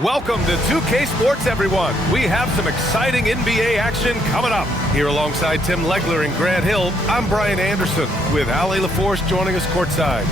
Welcome to 2K Sports, everyone. We have some exciting NBA action coming up. Here alongside Tim Legler and Grant Hill, I'm Brian Anderson with Ale LaForce joining us courtside.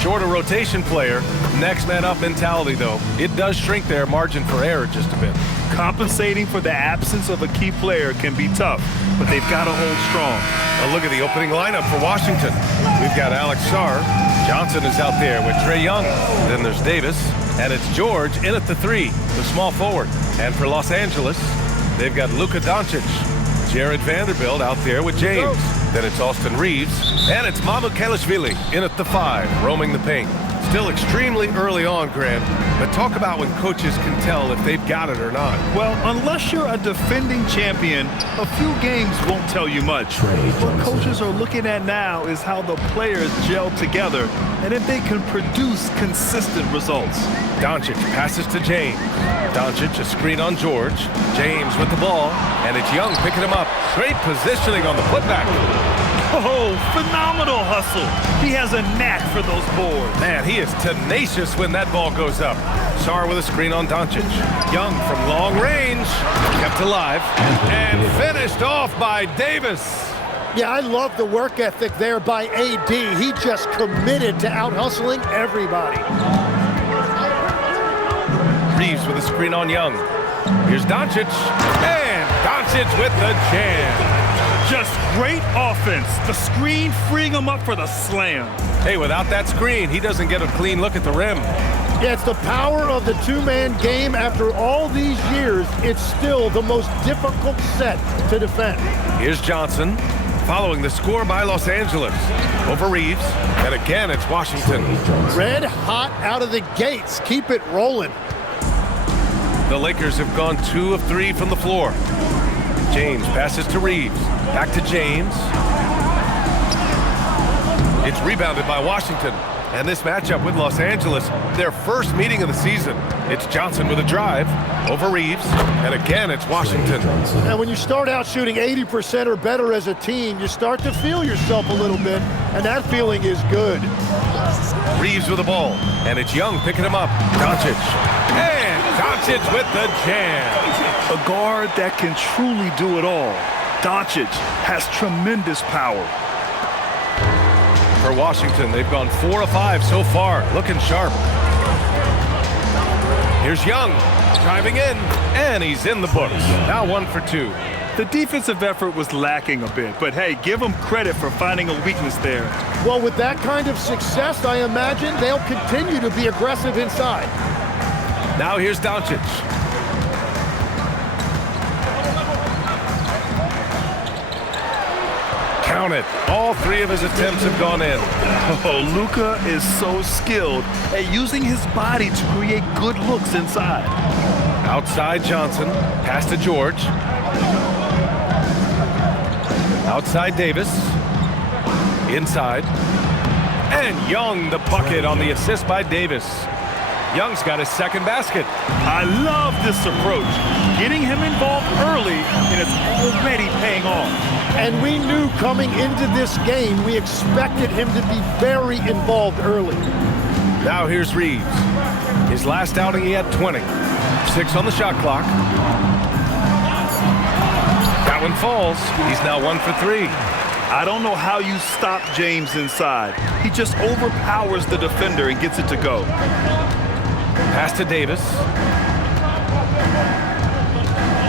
Shorter rotation player, next man up mentality, though. It does shrink their margin for error just a bit. Compensating for the absence of a key player can be tough, but they've got to hold strong. A look at the opening lineup for Washington. We've got Alex Sarr. Johnson is out there with Trae Young. Then there's Davis. And it's George in at the 3, the small forward. And for Los Angeles, they've got Luka Doncic. Jared Vanderbilt out there with James. Then it's Austin Reeves. And it's Mamukelashvili in at the 5, roaming the paint. Still extremely early on, Grant, but talk about when coaches can tell if they've got it or not. Well, unless you're a defending champion, a few games won't tell you much. What coaches are looking at now is how the players gel together and if they can produce consistent results. Doncic passes to James. Doncic a screen on George. James with the ball, and it's Young picking him up. Great positioning on the putback. Oh, phenomenal hustle. He has a knack for those boards. Man, he is tenacious when that ball goes up. Sarr with a screen on Doncic. Young from long range, kept alive, and finished off by Davis. Yeah, I love the work ethic there by AD. He just committed to out-hustling everybody. Reeves with a screen on Young. Here's Doncic, and Doncic with the jam. Just great offense. The screen freeing him up for the slam. Hey, without that screen, he doesn't get a clean look at the rim. Yeah, it's the power of the two-man game. After all these years, it's still the most difficult set to defend. Here's Johnson, following the score by Los Angeles. Over Reeves, and again it's Washington. Red hot out of the gates. Keep it rolling. The Lakers have gone 2 of 3 from the floor. James passes to Reeves. Back to James. It's rebounded by Washington. And this matchup with Los Angeles, their first meeting of the season. It's Johnson with a drive over Reeves. And again, it's Washington. And when you start out shooting 80% or better as a team, you start to feel yourself a little bit. And that feeling is good. Reeves with the ball. And it's Young picking him up. Doncic. And Doncic with the jam. A guard that can truly do it all. Doncic has tremendous power. For Washington, they've gone 4 of 5 so far, looking sharp. Here's Young, driving in, and he's in the books. Now 1 for 2. The defensive effort was lacking a bit, but hey, give them credit for finding a weakness there. Well, with that kind of success, I imagine they'll continue to be aggressive inside. Now here's Doncic. Count it. All 3 of his attempts have gone in. Oh, Luka is so skilled at using his body to create good looks inside. Outside Johnson. Pass to George. Outside Davis. Inside. And Young the bucket on the assist by Davis. Young's got his second basket. I love this approach. Getting him involved early, and it's already paying off. And we knew coming into this game, we expected him to be very involved early. Now here's Reeves. His last outing, he had 20. 6 on the shot clock. That one falls. He's now 1 for 3. I don't know how you stop James inside. He just overpowers the defender and gets it to go. Pass to Davis.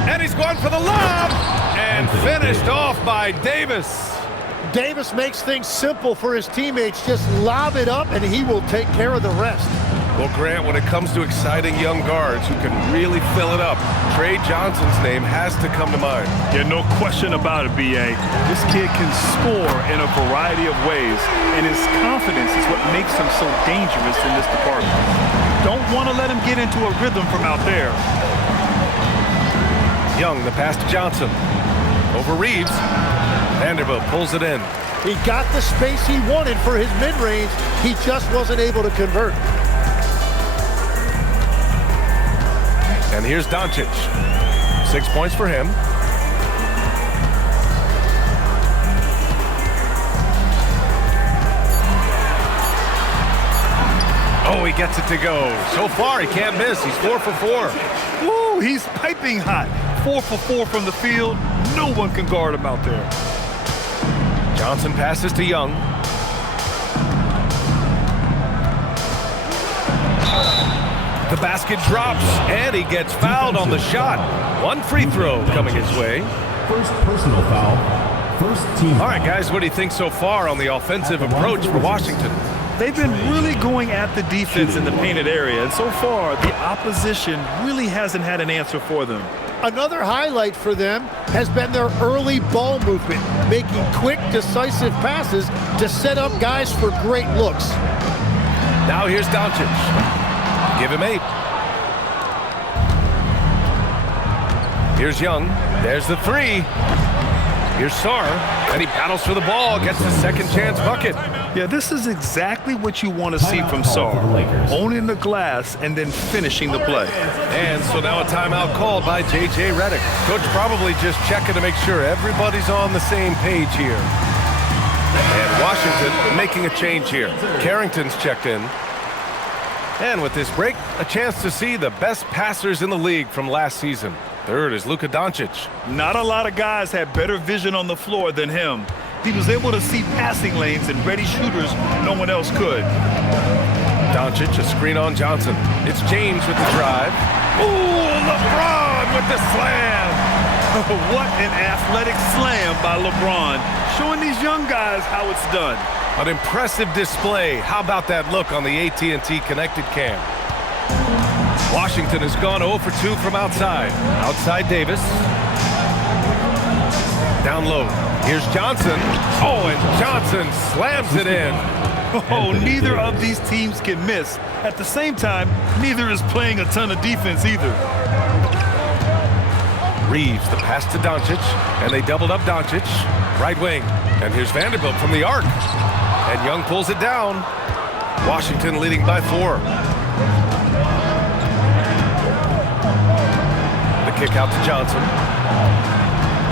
And he's going for the lob. And finished off by Davis. Davis makes things simple for his teammates. Just lob it up, and he will take care of the rest. Well, Grant, when it comes to exciting young guards who can really fill it up, Trae Johnson's name has to come to mind. Yeah, no question about it, B.A. This kid can score in a variety of ways, and his confidence is what makes him so dangerous in this department. Don't want to let him get into a rhythm from out there. Young, the pass to Johnson. Over Reeves. Vanderbilt pulls it in. He got the space he wanted for his mid-range. He just wasn't able to convert. And here's Doncic. 6 points for him. Oh, he gets it to go. So far, he can't miss. He's 4 for 4. Woo, he's piping hot. 4 for 4 from the field. No one can guard him out there. Johnson passes to Young. The basket drops, and he gets fouled on the shot. One free throw coming his way. First personal foul. First team. All right, guys, what do you think so far on the offensive approach for Washington? They've been really going at the defense in the painted area, and so far, the opposition really hasn't had an answer for them. Another highlight for them has been their early ball movement, making quick, decisive passes to set up guys for great looks. Now here's Doncic. Give him 8. Here's Young. There's the 3. Here's Sarr, and he battles for the ball, gets the second chance bucket. Yeah, this is exactly what you want to see from Sarr. Owning the glass and then finishing the play. And so now a timeout called by J.J. Redick. Coach probably just checking to make sure everybody's on the same page here. And Washington making a change here. Carrington's checked in. And with this break, a chance to see the best passers in the league from last season. Third is Luka Doncic. Not a lot of guys had better vision on the floor than him. He was able to see passing lanes and ready shooters no one else could. Doncic, a screen on Johnson. It's James with the drive. Ooh, LeBron with the slam. What an athletic slam by LeBron, showing these young guys how it's done. An impressive display. How about that look on the AT&T connected cam? Washington has gone 0 for 2 from outside. Outside Davis. Down low. Here's Johnson. Oh, and Johnson slams it in. Oh, neither of these teams can miss. At the same time, neither is playing a ton of defense either. Reeves, the pass to Doncic, and they doubled up Doncic. Right wing. And here's Vanderbilt from the arc. And Young pulls it down. Washington leading by 4. The kick out to Johnson.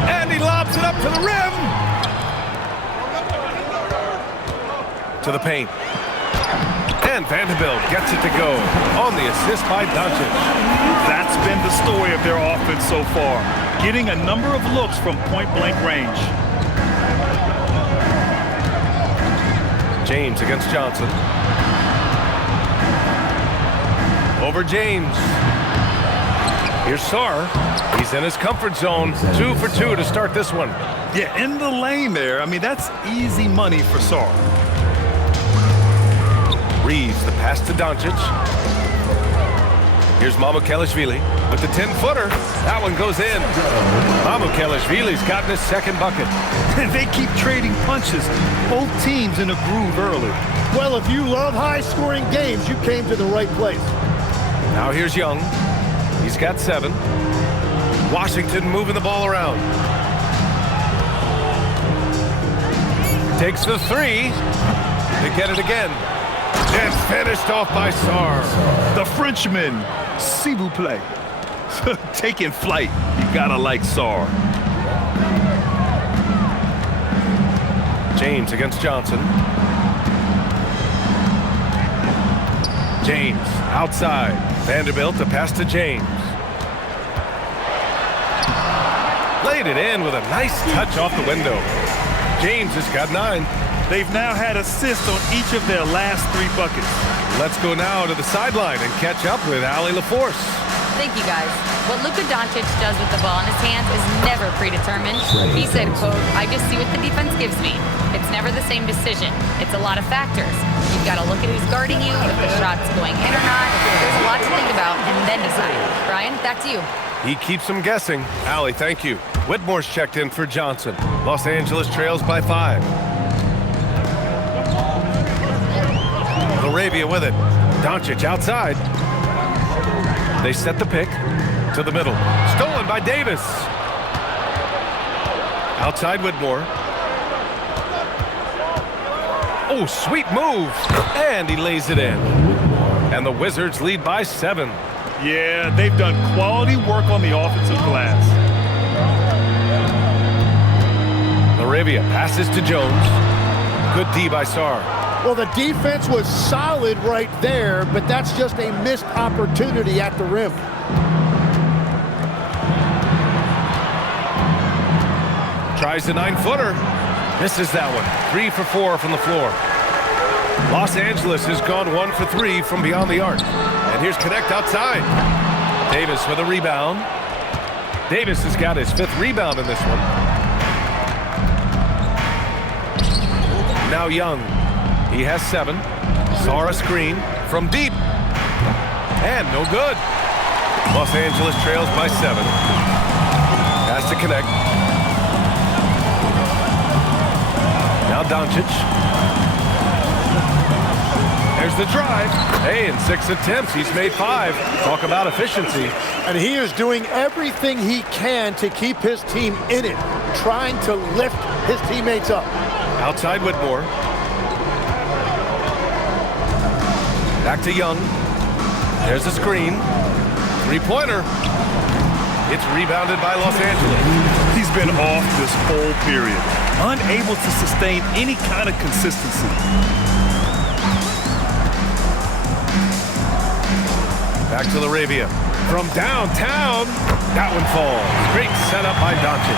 And he lobs it up to the rim. To the paint. And Vanderbilt gets it to go on the assist by Doncic. That's been the story of their offense so far, getting a number of looks from point-blank range. James against Johnson. Over James. Here's Sarr. He's in his comfort zone. 2 for 2 to start this one. Yeah, in the lane there. I mean, that's easy money for Sarr. Reeves, the pass to Doncic. Here's Mamukelashvili with the 10-footer. That one goes in. Mamukelashvili's gotten his second bucket. They keep trading punches. Both teams in a groove early. Well, if you love high-scoring games, you came to the right place. Now here's Young. He's got 7. Washington moving the ball around. Takes the 3. They get it again. And finished off by Sarr. The Frenchman, s'il vous plaît. Taking flight. You gotta like Sarr. James against Johnson. James outside. Vanderbilt, the pass to James. Laid it in with a nice touch off the window. James has got 9. They've now had assists on each of their last 3 buckets. Let's go now to the sideline and catch up with Allie LaForce. Thank you, guys. What Luka Doncic does with the ball in his hands is never predetermined. He said, quote, "I just see what the defense gives me. It's never the same decision. It's a lot of factors. You've got to look at who's guarding you, if the shot's going in or not. There's a lot to think about and then decide." Brian, back to you. He keeps them guessing. Allie, thank you. Whitmore's checked in for Johnson. Los Angeles trails by 5. Laravia with it. Doncic outside. They set the pick to the middle. Stolen by Davis. Outside Whitmore. Oh, sweet move. And he lays it in. And the Wizards lead by 7. Yeah, they've done quality work on the offensive glass. Laravia passes to Jones. Good D by Sarr. Well, the defense was solid right there, but that's just a missed opportunity at the rim. Tries the 9-footer. Misses that one. 3 for 4 from the floor. Los Angeles has gone 1 for 3 from beyond the arc. And here's Connect outside. Davis with a rebound. Davis has got his 5th rebound in this one. Now Young. He has 7. Saw a screen from deep. And no good. Los Angeles trails by 7. Has to Connect. Now Doncic. There's the drive. Hey, in 6 attempts, he's made 5. Talk about efficiency. And he is doing everything he can to keep his team in it, trying to lift his teammates up. Outside Whitmore. Back to Young. There's the screen. 3-pointer. It's rebounded by Los Angeles. He's been off this whole period, unable to sustain any kind of consistency. Back to Laravia. From downtown, that one falls. Great setup by Doncic.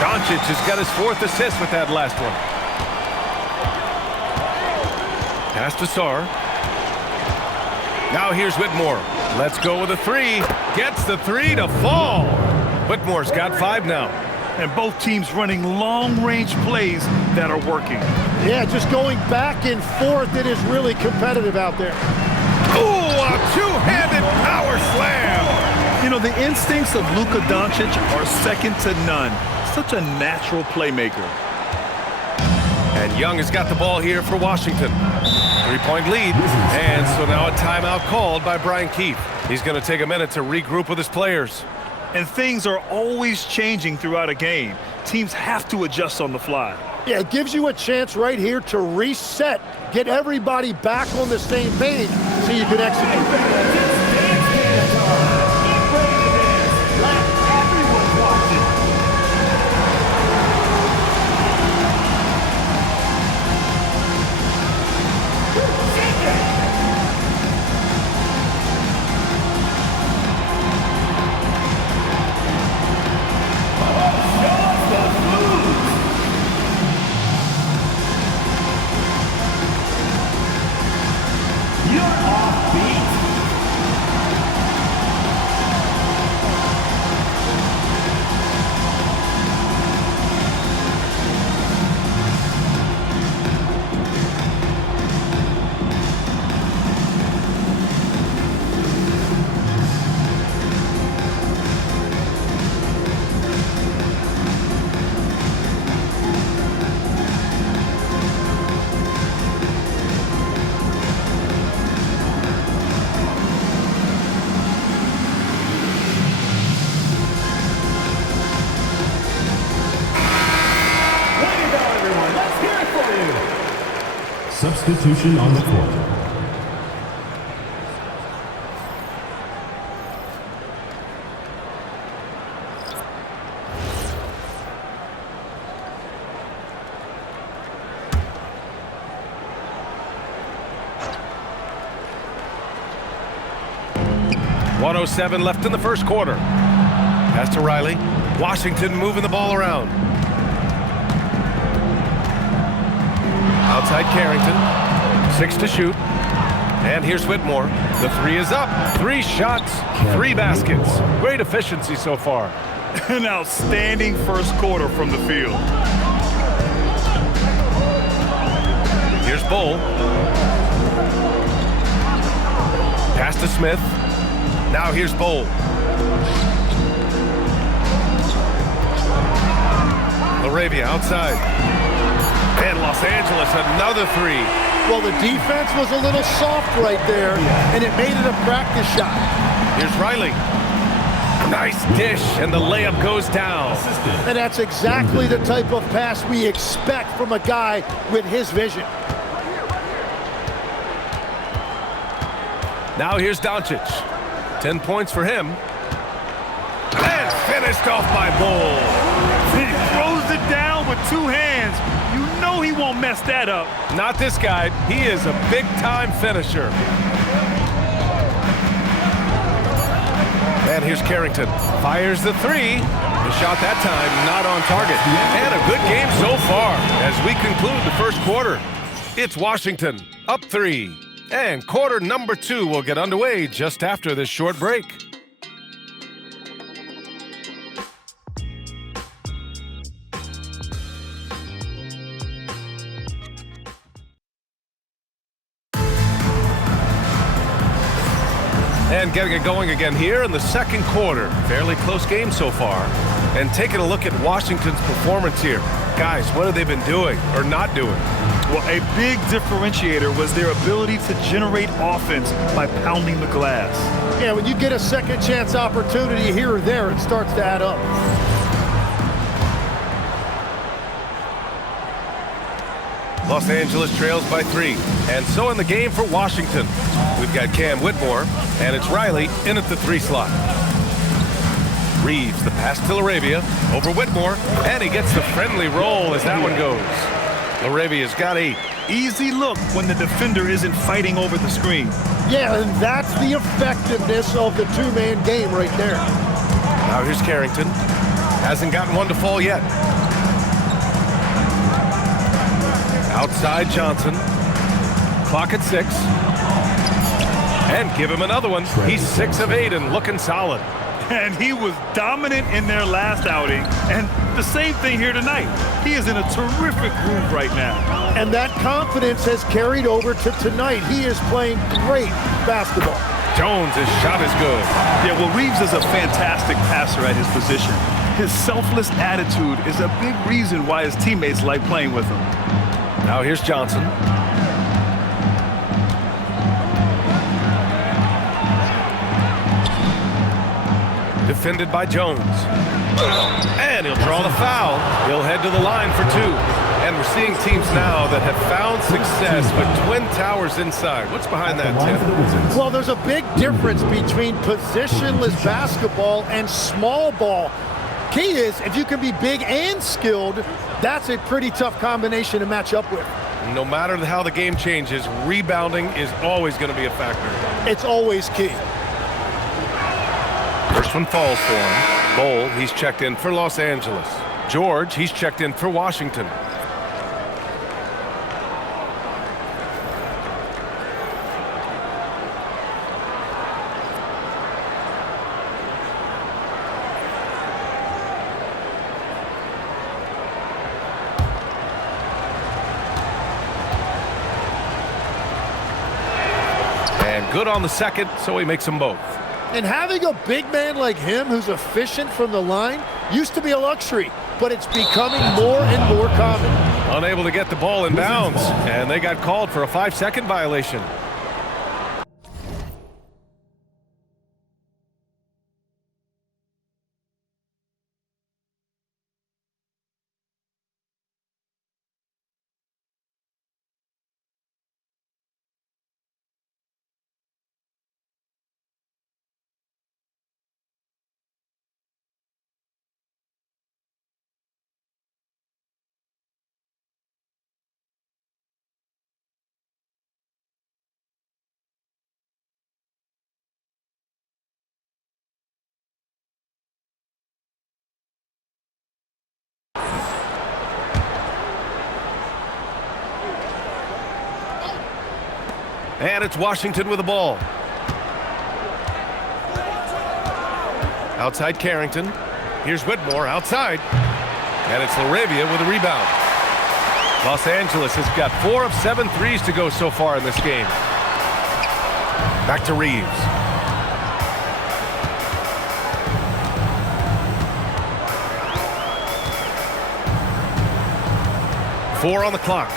Doncic has got his 4th assist with that last one. Pass to Sarr. Now here's Whitmore. Let's go with a 3. Gets the 3 to fall. Whitmore's got 5 now. And both teams running long-range plays that are working. Yeah, just going back and forth. It is really competitive out there. Ooh, a 2-handed power slam. You know, the instincts of Luka Doncic are second to none. Such a natural playmaker. And Young has got the ball here for Washington. 3-point lead. And so now a timeout called by Brian Keefe. He's going to take a minute to regroup with his players. And things are always changing throughout a game. Teams have to adjust on the fly. Yeah, it gives you a chance right here to reset, get everybody back on the same page so you can execute. Substitution on the court. .107 left in the first quarter. Pass to Riley. Washington moving the ball around. Outside Carrington. 6 to shoot. And here's Whitmore. The 3 is up. 3 shots, 3 baskets. Great efficiency so far. An outstanding first quarter from the field. Here's Bull. Pass to Smith. Now here's Bull. Laravia outside. And Los Angeles, another 3. Well, the defense was a little soft right there, and it made it a practice shot. Here's Riley. Nice dish, and the layup goes down. And that's exactly the type of pass we expect from a guy with his vision. Now here's Doncic. 10 points for him. And finished off by Bull. He throws it down with 2 hands. You know know he won't mess that up. Not this guy. He is a big-time finisher. And here's Carrington. Fires the three. The shot that time not on target. And a good game so far as we conclude the first quarter. It's Washington up 3. And quarter number 2 will get underway just after this short break. And getting it going again here in the second quarter. Fairly close game so far. And taking a look at Washington's performance here. Guys, what have they been doing or not doing? Well, a big differentiator was their ability to generate offense by pounding the glass. Yeah, when you get a second chance opportunity here or there, it starts to add up. Los Angeles trails by 3. And so in the game for Washington, we've got Cam Whitmore, and it's Riley in at the 3 slot. Reeves, the pass to LaRavia, over Whitmore, and he gets the friendly roll as that one goes. LaRavia's got 8. Easy look when the defender isn't fighting over the screen. Yeah, and that's the effectiveness of the two-man game right there. Now here's Carrington. Hasn't gotten one to fall yet. Outside Johnson. Clock at 6. And give him another one. He's 6 of 8 and looking solid. And he was dominant in their last outing. And the same thing here tonight. He is in a terrific groove right now. And that confidence has carried over to tonight. He is playing great basketball. Jones, his shot is good. Yeah, well, Reeves is a fantastic passer at his position. His selfless attitude is a big reason why his teammates like playing with him. Now here's Johnson. Defended by Jones. And he'll draw the foul. He'll head to the line for 2. And we're seeing teams now that have found success with twin towers inside. What's behind that, Tim? Well, there's a big difference between positionless basketball and small ball. Key is, if you can be big and skilled, that's a pretty tough combination to match up with. No matter how the game changes, rebounding is always going to be a factor. It's always key. First one falls for him. Bowl, he's checked in for Los Angeles. George, he's checked in for Washington. And good on the second, so he makes them both. And having a big man like him who's efficient from the line used to be a luxury, but it's becoming more and more common. Unable to get the ball in bounds, and they got called for a 5-second violation. And it's Washington with the ball. Outside Carrington. Here's Whitmore outside. And it's LaRavia with a rebound. Los Angeles has got 4 of 7 threes to go so far in this game. Back to Reeves. Four on the clock.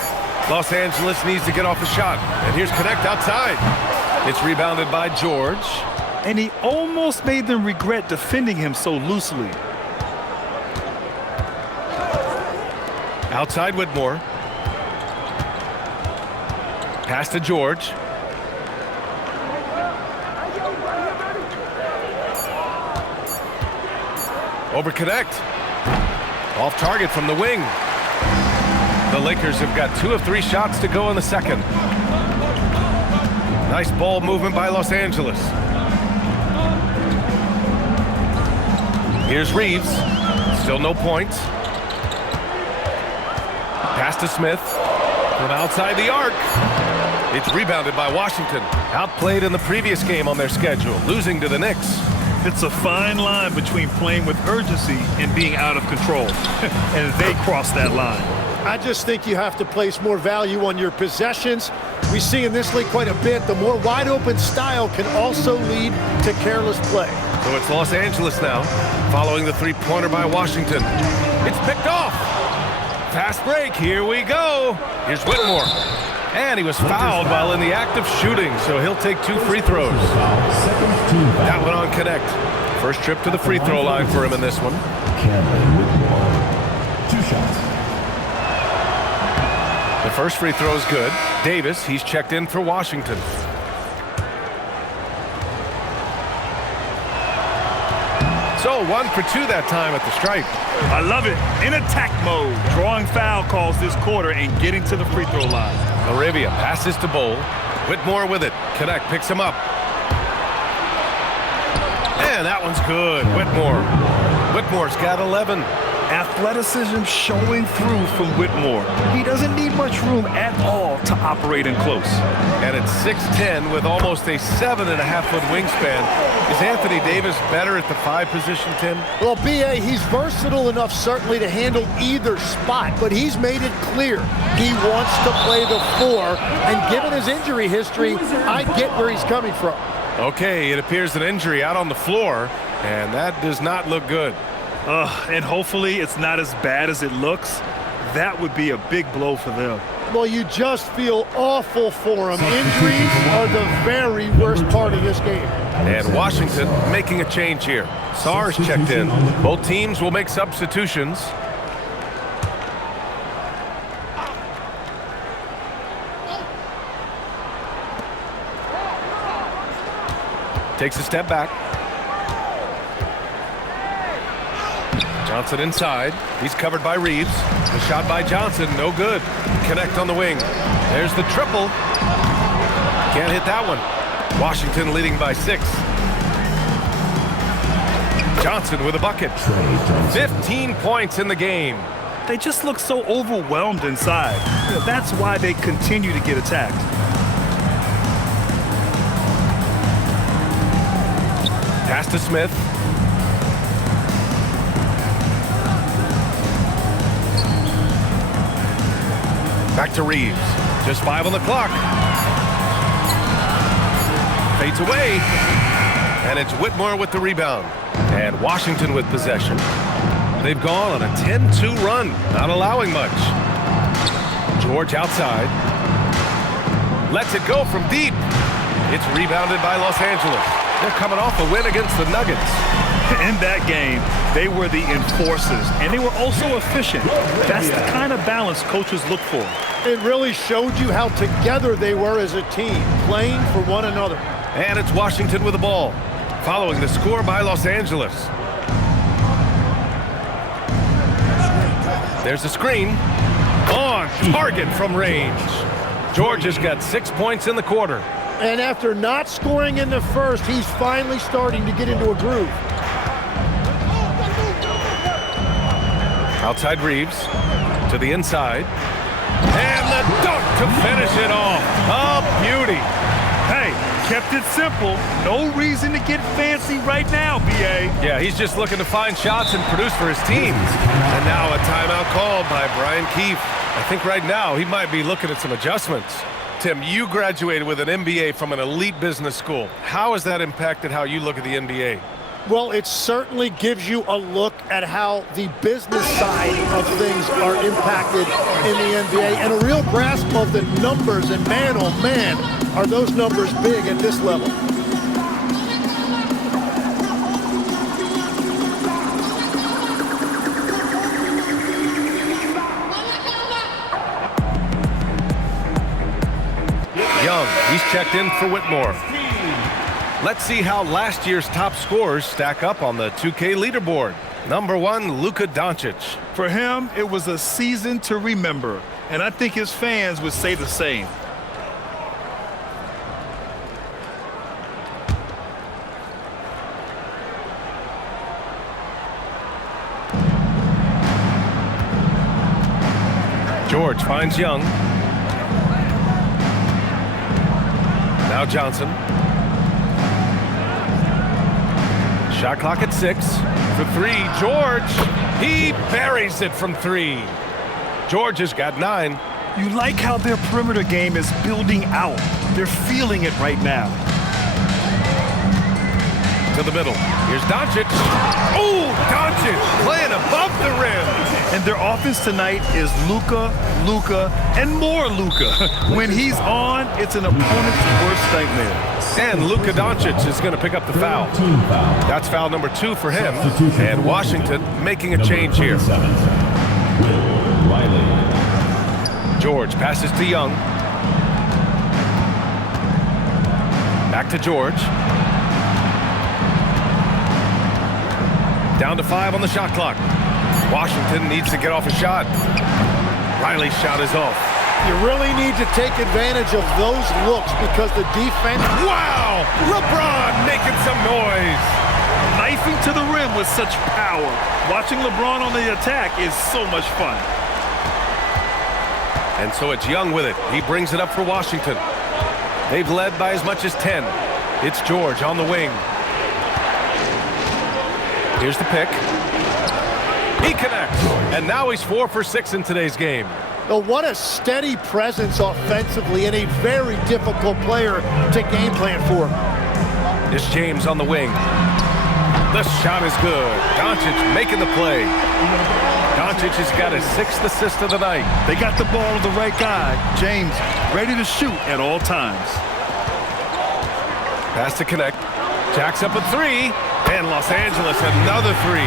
Los Angeles needs to get off a shot. And here's Connect outside. It's rebounded by George. And he almost made them regret defending him so loosely. Outside Whitmore. Pass to George. Over Connect. Off target from the wing. The Lakers have got 2 of 3 shots to go in the second. Nice ball movement by Los Angeles. Here's Reeves. Still no points. Pass to Smith from outside the arc. It's rebounded by Washington. Outplayed in the previous game on their schedule, losing to the Knicks. It's a fine line between playing with urgency and being out of control. And they cross that line. I just think you have to place more value on your possessions. We see in this league quite a bit. The more wide open style can also lead to careless play. So it's Los Angeles now, following the three-pointer by Washington. It's picked off. Fast break, here we go. Here's Whitmore. And he was fouled while in the act of shooting, so he'll take 2 free throws. That one on connect. First trip to the free throw line for him in this one. Whitmore. 2 shots. The first free throw is good. Davis, he's checked in for Washington. So 1 for 2 that time at the stripe. I love it. In attack mode. Drawing foul calls this quarter and getting to the free throw line. Arabia passes to Bowl. Whitmore with it. Connect picks him up. And that one's good. Whitmore's got 11. Athleticism showing through from Whitmore. He doesn't need much room at all to operate in close. And it's 6'10" with almost a 7.5-foot wingspan. Is Anthony Davis better at the 5 position, Tim? Well, B.A., he's versatile enough certainly to handle either spot, but he's made it clear he wants to play the 4, and given his injury history, I get where he's coming from. Okay, it appears an injury out on the floor, and that does not look good. And hopefully it's not as bad as it looks. That would be a big blow for them. Well, you just feel awful for him. Injuries are the very worst part of this game. And Washington making a change here. Sarr's checked in. Both teams will make substitutions. Takes a step back. Johnson inside. He's covered by Reeves. The shot by Johnson, no good. Connect on the wing. There's the triple. Can't hit that one. Washington leading by 6. Johnson with a bucket. 15 points in the game. They just look so overwhelmed inside. That's why they continue to get attacked. Pass to Smith. Back to Reeves. Just 5 on the clock. Fades away. And it's Whitmore with the rebound. And Washington with possession. They've gone on a 10-2 run, not allowing much. George outside. Lets it go from deep. It's rebounded by Los Angeles. They're coming off a win against the Nuggets. In that game, they were the enforcers, and they were also efficient. That's the kind of balance coaches look for. It really showed you how together they were as a team, playing for one another. And it's Washington with the ball, following the score by Los Angeles. There's a screen. On target from range. George has got 6 points in the quarter. And after not scoring in the first, he's finally starting to get into a groove. Outside Reeves to the inside. And the dunk to finish it off. A beauty. Hey, kept it simple. No reason to get fancy right now, B.A. Yeah, he's just looking to find shots and produce for his team. And now a timeout called by Brian Keefe. I think right now he might be looking at some adjustments. Tim, you graduated with an MBA from an elite business school. How has that impacted how you look at the NBA? Well, it certainly gives you a look at how the business side of things are impacted in the NBA and a real grasp of the numbers. And man, oh man, are those numbers big at this level. Young, he's checked in for Whitmore. Let's see how last year's top scorers stack up on the 2K leaderboard. Number 1, Luka Doncic. For him, it was a season to remember. And I think his fans would say the same. George finds Young. Now Johnson. Shot clock at 6. For 3, George. He buries it from 3. George has got 9. You like how their perimeter game is building out. They're feeling it right now. To the middle. Here's Doncic. Oh, Doncic playing above the rim. And their offense tonight is Luka, and more Luka. When he's on, it's an opponent's worst nightmare. And Luka Doncic is going to pick up the foul. That's foul number 2 for him. And Washington making a change here. George passes to Young. Back to George. Down to 5 on the shot clock. Washington needs to get off a shot. Riley's shot is off. You really need to take advantage of those looks because the defense... Wow! LeBron making some noise. Knifing to the rim with such power. Watching LeBron on the attack is so much fun. And so it's Young with it. He brings it up for Washington. They've led by as much as 10. It's George on the wing. Here's the pick. He connects. And now he's 4 for 6 in today's game. Oh, what a steady presence offensively and a very difficult player to game plan for. It's James on the wing. The shot is good. Doncic making the play. Doncic has got his 6th assist of the night. They got the ball to the right guy. James ready to shoot at all times. Pass to connect. Jacks up a 3. And Los Angeles another 3.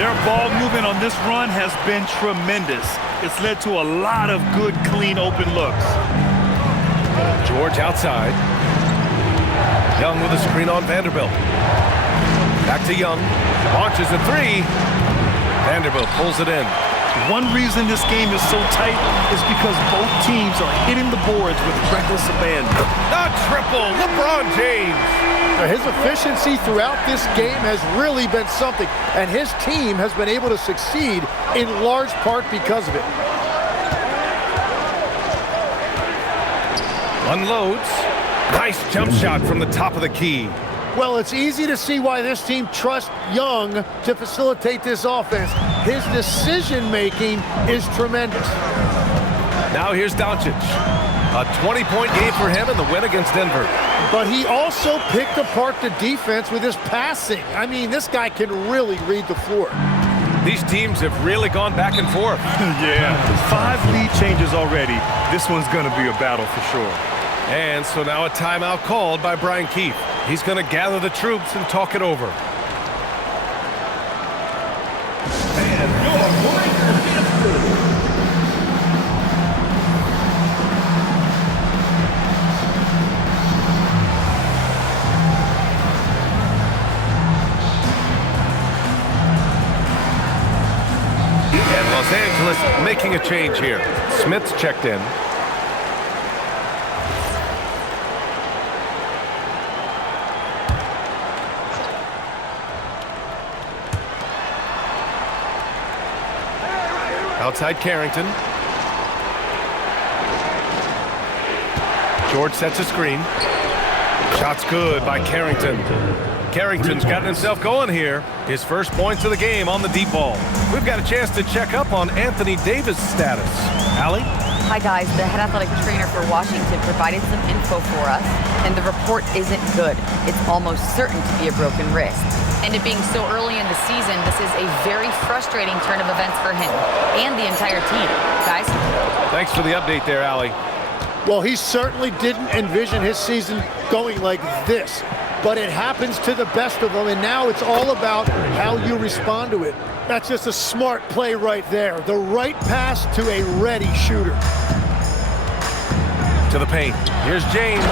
Their ball movement on this run has been tremendous. It's led to a lot of good, clean, open looks. George outside. Young with a screen on Vanderbilt. Back to Young. Launches a 3. Vanderbilt pulls it in. One reason this game is so tight is because both teams are hitting the boards with reckless abandon. A triple, LeBron James. His efficiency throughout this game has really been something, and his team has been able to succeed in large part because of it. Unloads. Nice jump shot from the top of the key. Well, it's easy to see why this team trusts Young to facilitate this offense. His decision-making is tremendous. Now here's Doncic. A 20-point game for him in the win against Denver. But he also picked apart the defense with his passing. I mean, this guy can really read the floor. These teams have really gone back and forth. Yeah, 5 lead changes already. This one's going to be a battle for sure. And so now a timeout called by Brian Keefe. He's going to gather the troops and talk it over. And Los Angeles making a change here. Smith's checked in. Outside Carrington. George sets a screen. Shot's good by Carrington. Carrington's gotten himself going here. His first points of the game on the deep ball. We've got a chance to check up on Anthony Davis' status. Allie? Hi, guys. The head athletic trainer for Washington provided some info for us, and the report isn't good. It's almost certain to be a broken wrist. And it being so early in the season, this is a very frustrating turn of events for him and the entire team. Guys? Thanks for the update there, Allie. Well, he certainly didn't envision his season going like this, but it happens to the best of them, and now it's all about how you respond to it. That's just a smart play right there. The right pass to a ready shooter. To the paint. Here's James.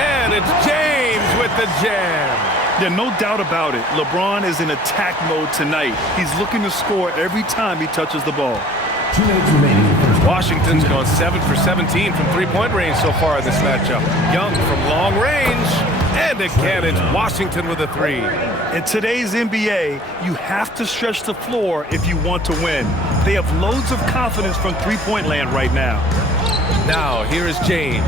And it's James with the jam. Yeah, no doubt about it. LeBron is in attack mode tonight. He's looking to score every time he touches the ball. 2 minutes remaining. Washington's gone 7 for 17 from three-point range so far in this matchup. Young from long range, and again it's Washington with a three. In today's NBA, you have to stretch the floor if you want to win. They have loads of confidence from three-point land right now. Now here is James,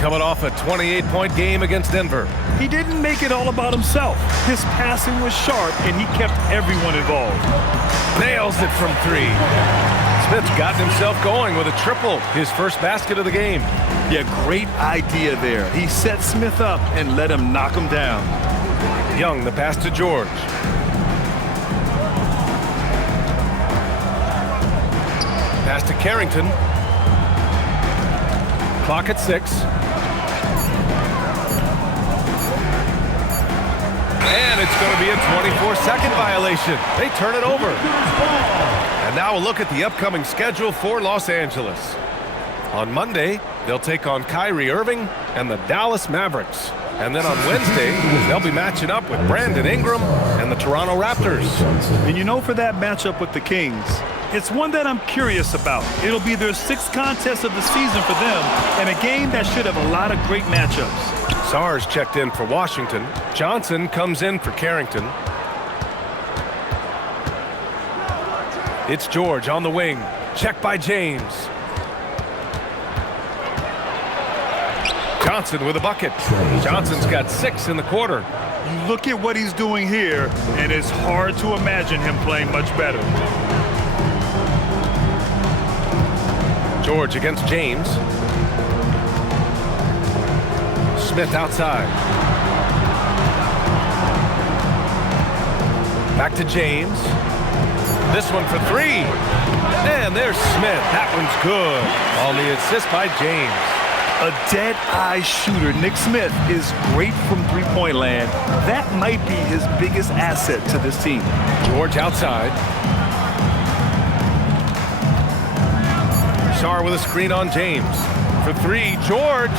coming off a 28-point game against Denver. He didn't make it all about himself. His passing was sharp, and he kept everyone involved. Nails it from three. Smith's gotten himself going with a triple, his first basket of the game. Yeah, great idea there. He set Smith up and let him knock him down. Young, the pass to George. Pass to Carrington. Clock at 6. And it's going to be a 24-second violation. They turn it over. And now a look at the upcoming schedule for Los Angeles. On Monday, they'll take on Kyrie Irving and the Dallas Mavericks. And then on Wednesday, they'll be matching up with Brandon Ingram and the Toronto Raptors. And you know, for that matchup with the Kings, it's one that I'm curious about. It'll be their 6th contest of the season for them, and a game that should have a lot of great matchups. Sarge checked in for Washington. Johnson comes in for Carrington. It's George on the wing. Check by James. Johnson with a bucket. Johnson's got 6 in the quarter. You look at what he's doing here, and it's hard to imagine him playing much better. George against James. Smith outside. Back to James. This one for 3. And there's Smith. That one's good. On the assist by James. A dead-eye shooter. Nick Smith is great from three-point land. That might be his biggest asset to this team. George outside. Sarr with a screen on James. For 3, George.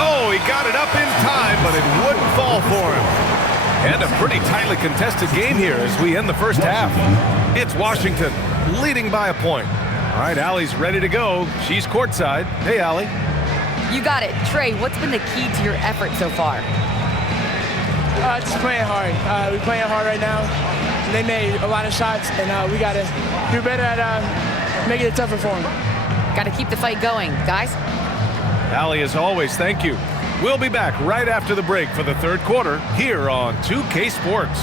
Oh, he got it up in time, but it wouldn't fall for him. And a pretty tightly contested game here as we end the first half. It's Washington leading by a point. All right, Allie's ready to go. She's courtside. Hey, Allie. You got it. Trey, what's been the key to your effort so far? Just playing hard. We're playing hard right now. They made a lot of shots, and we got to do better at making it tougher for them. Got to keep the fight going, guys. Allie, as always, thank you. We'll be back right after the break for the third quarter here on 2K Sports.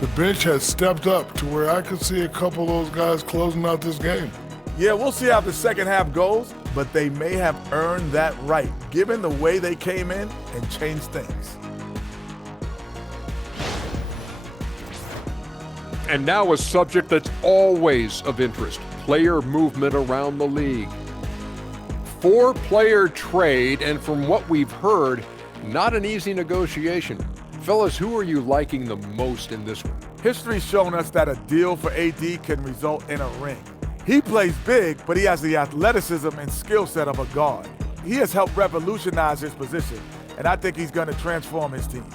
The bench has stepped up to where I could see a couple of those guys closing out this game. Yeah, we'll see how the second half goes, but they may have earned that right, given the way they came in and changed things. And now a subject that's always of interest, player movement around the league. 4-player trade, and from what we've heard, not an easy negotiation. Fellas, who are you liking the most in this one? History's shown us that a deal for AD can result in a ring. He plays big, but he has the athleticism and skill set of a guard. He has helped revolutionize his position, and I think he's going to transform his team.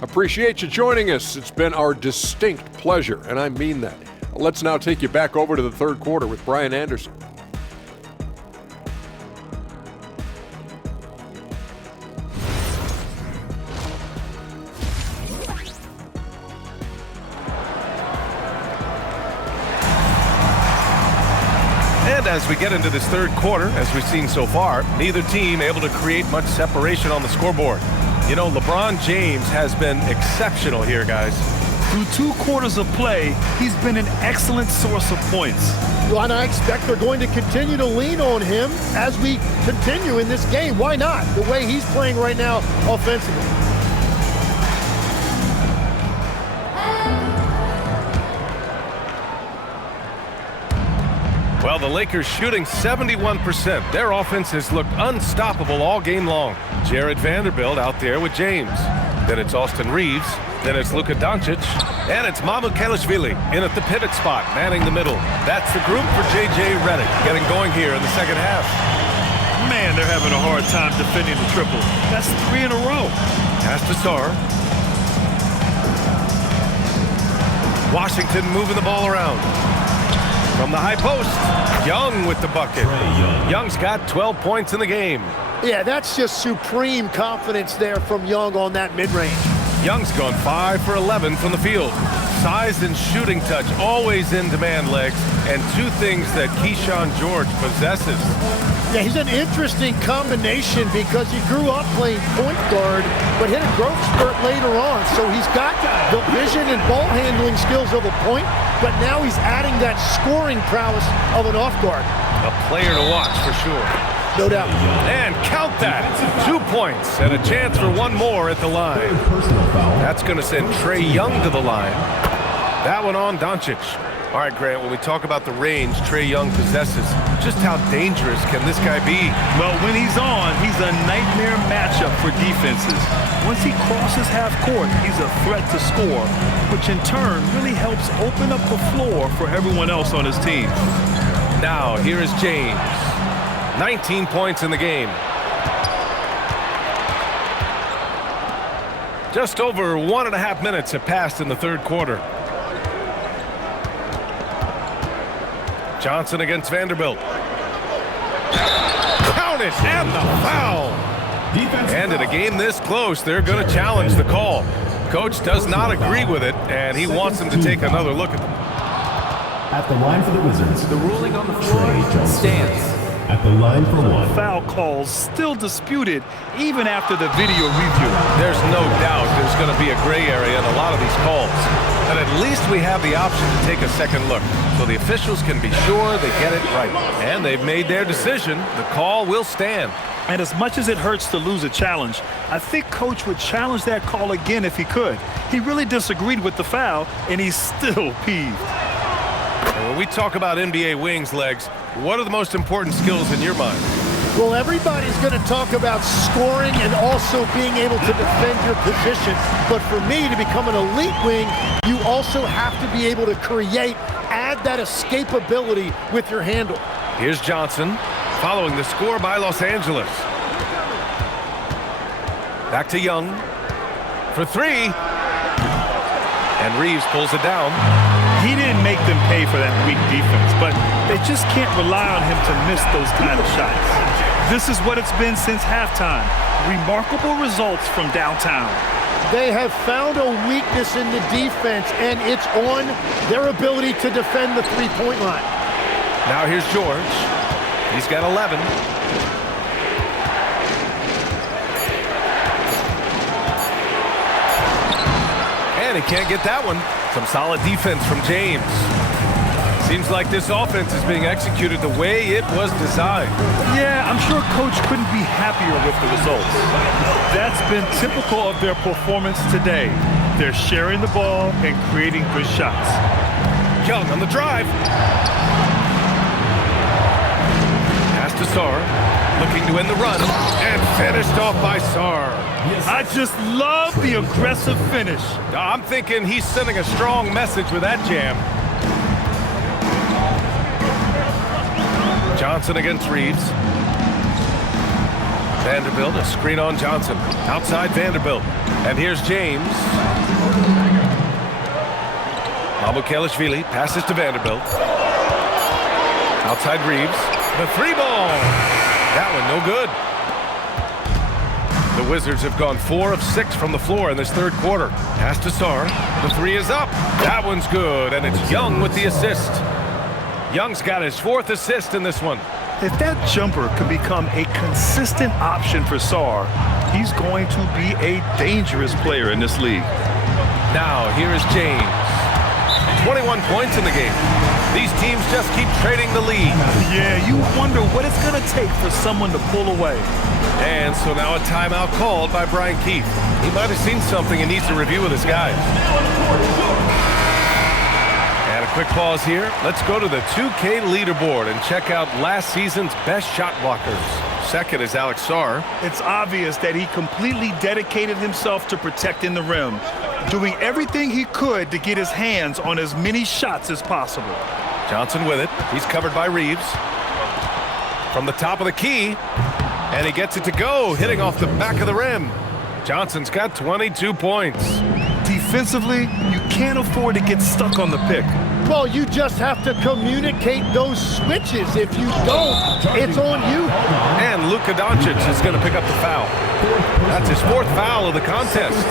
Appreciate you joining us. It's been our distinct pleasure, and I mean that. Let's now take you back over to the third quarter with Brian Anderson. And as we get into this third quarter, as we've seen so far, neither team able to create much separation on the scoreboard. You know, LeBron James has been exceptional here, guys. Through 2 quarters of play, he's been an excellent source of points. Well, and I expect they're going to continue to lean on him as we continue in this game. Why not? The way he's playing right now offensively. Well, the Lakers shooting 71%. Their offense has looked unstoppable all game long. Jared Vanderbilt out there with James. Then it's Austin Reeves. Then it's Luka Doncic. And it's Mamukelashvili in at the pivot spot, manning the middle. That's the group for J.J. Redick getting going here in the second half. Man, they're having a hard time defending the triple. That's 3 in a row. Pass to Sarr. Washington moving the ball around. From the high post, Young with the bucket. Young's got 12 points in the game. Yeah, that's just supreme confidence there from Young on that mid-range. Young's gone 5 for 11 from the field. Size and shooting touch always in demand, legs, and 2 things that Keyshawn George possesses. Yeah, he's an interesting combination because he grew up playing point guard, but hit a growth spurt later on. So he's got the vision and ball handling skills of a point, but now he's adding that scoring prowess of an off guard. A player to watch for sure. No doubt. And count that. 2 points and a chance for one more at the line. That's going to send Trae Young to the line. That one on Doncic. All right, Grant, when we talk about the range Trae Young possesses, just how dangerous can this guy be? Well, when he's on, he's a nightmare matchup for defenses. Once he crosses half court, he's a threat to score, which in turn really helps open up the floor for everyone else on his team. Now, here is James. 19 points in the game. Just over 1.5 minutes have passed in the third quarter. Johnson against Vanderbilt. Count it, and the foul. And in a game this close, they're going to challenge the call. Coach does not agree with it, and he wants them to take another look at them. At the line for the Wizards, The ruling on the floor stands. at the line for one. Foul calls still disputed even after the video review. There's no doubt there's going to be a gray area in a lot of these calls. But at least we have the option to take a second look, so the officials can be sure they get it right. And they've made their decision. The call will stand. And as much as it hurts to lose a challenge, I think Coach would challenge that call again if he could. He really disagreed with the foul, and he's still peeved. And when we talk about NBA wings, legs, what are the most important skills in your mind? Well, everybody's going to talk about scoring and also being able to defend your position. But for me, to become an elite wing, you also have to be able to create, add that escapability with your handle. Here's Johnson, following the score by Los Angeles. Back to Young for 3. And Reeves pulls it down. He didn't make them pay for that weak defense, but they just can't rely on him to miss those kind of shots. This is what it's been since halftime. Remarkable results from downtown. They have found a weakness in the defense, and it's on their ability to defend the three-point line. Now here's George. He's got 11. And he can't get that one. Some solid defense from James. Seems like this offense is being executed the way it was designed. Yeah, I'm sure Coach couldn't be happier with the results. That's been typical of their performance today. They're sharing the ball and creating good shots. Young on the drive. Pass to Sarr. Looking to end the run. And finished off by Sarr. I just love the aggressive finish. I'm thinking he's sending a strong message with that jam. Johnson against Reeves. Vanderbilt, a screen on Johnson. Outside Vanderbilt. And here's James. Mamukelashvili passes to Vanderbilt. Outside Reeves. The 3-ball. That one no good. The Wizards have gone 4 of 6 from the floor in this third quarter. Pass to Sarr. The 3 is up. That one's good, and it's Young with the assist. Young's got his 4th assist in this one. If that jumper can become a consistent option for Sarr, he's going to be a dangerous player in this league. Now, here is James. 21 points in the game. These teams just keep trading the lead. Yeah, you wonder what it's going to take for someone to pull away. And so now a timeout called by Brian Keefe. He might have seen something and needs to review with his guys. And a quick pause here. Let's go to the 2K leaderboard and check out last season's best shot blockers. Second is Alex Sarr. It's obvious that he completely dedicated himself to protecting the rim, doing everything he could to get his hands on as many shots as possible. Johnson with it. He's covered by Reeves. from the top of the key, and he gets it to go, hitting off the back of the rim. Johnson's got 22 points. Defensively, you can't afford to get stuck on the pick. Well, you just have to communicate those switches. If you don't, it's on you. And Luka Doncic is going to pick up the foul. That's his 4th foul of the contest.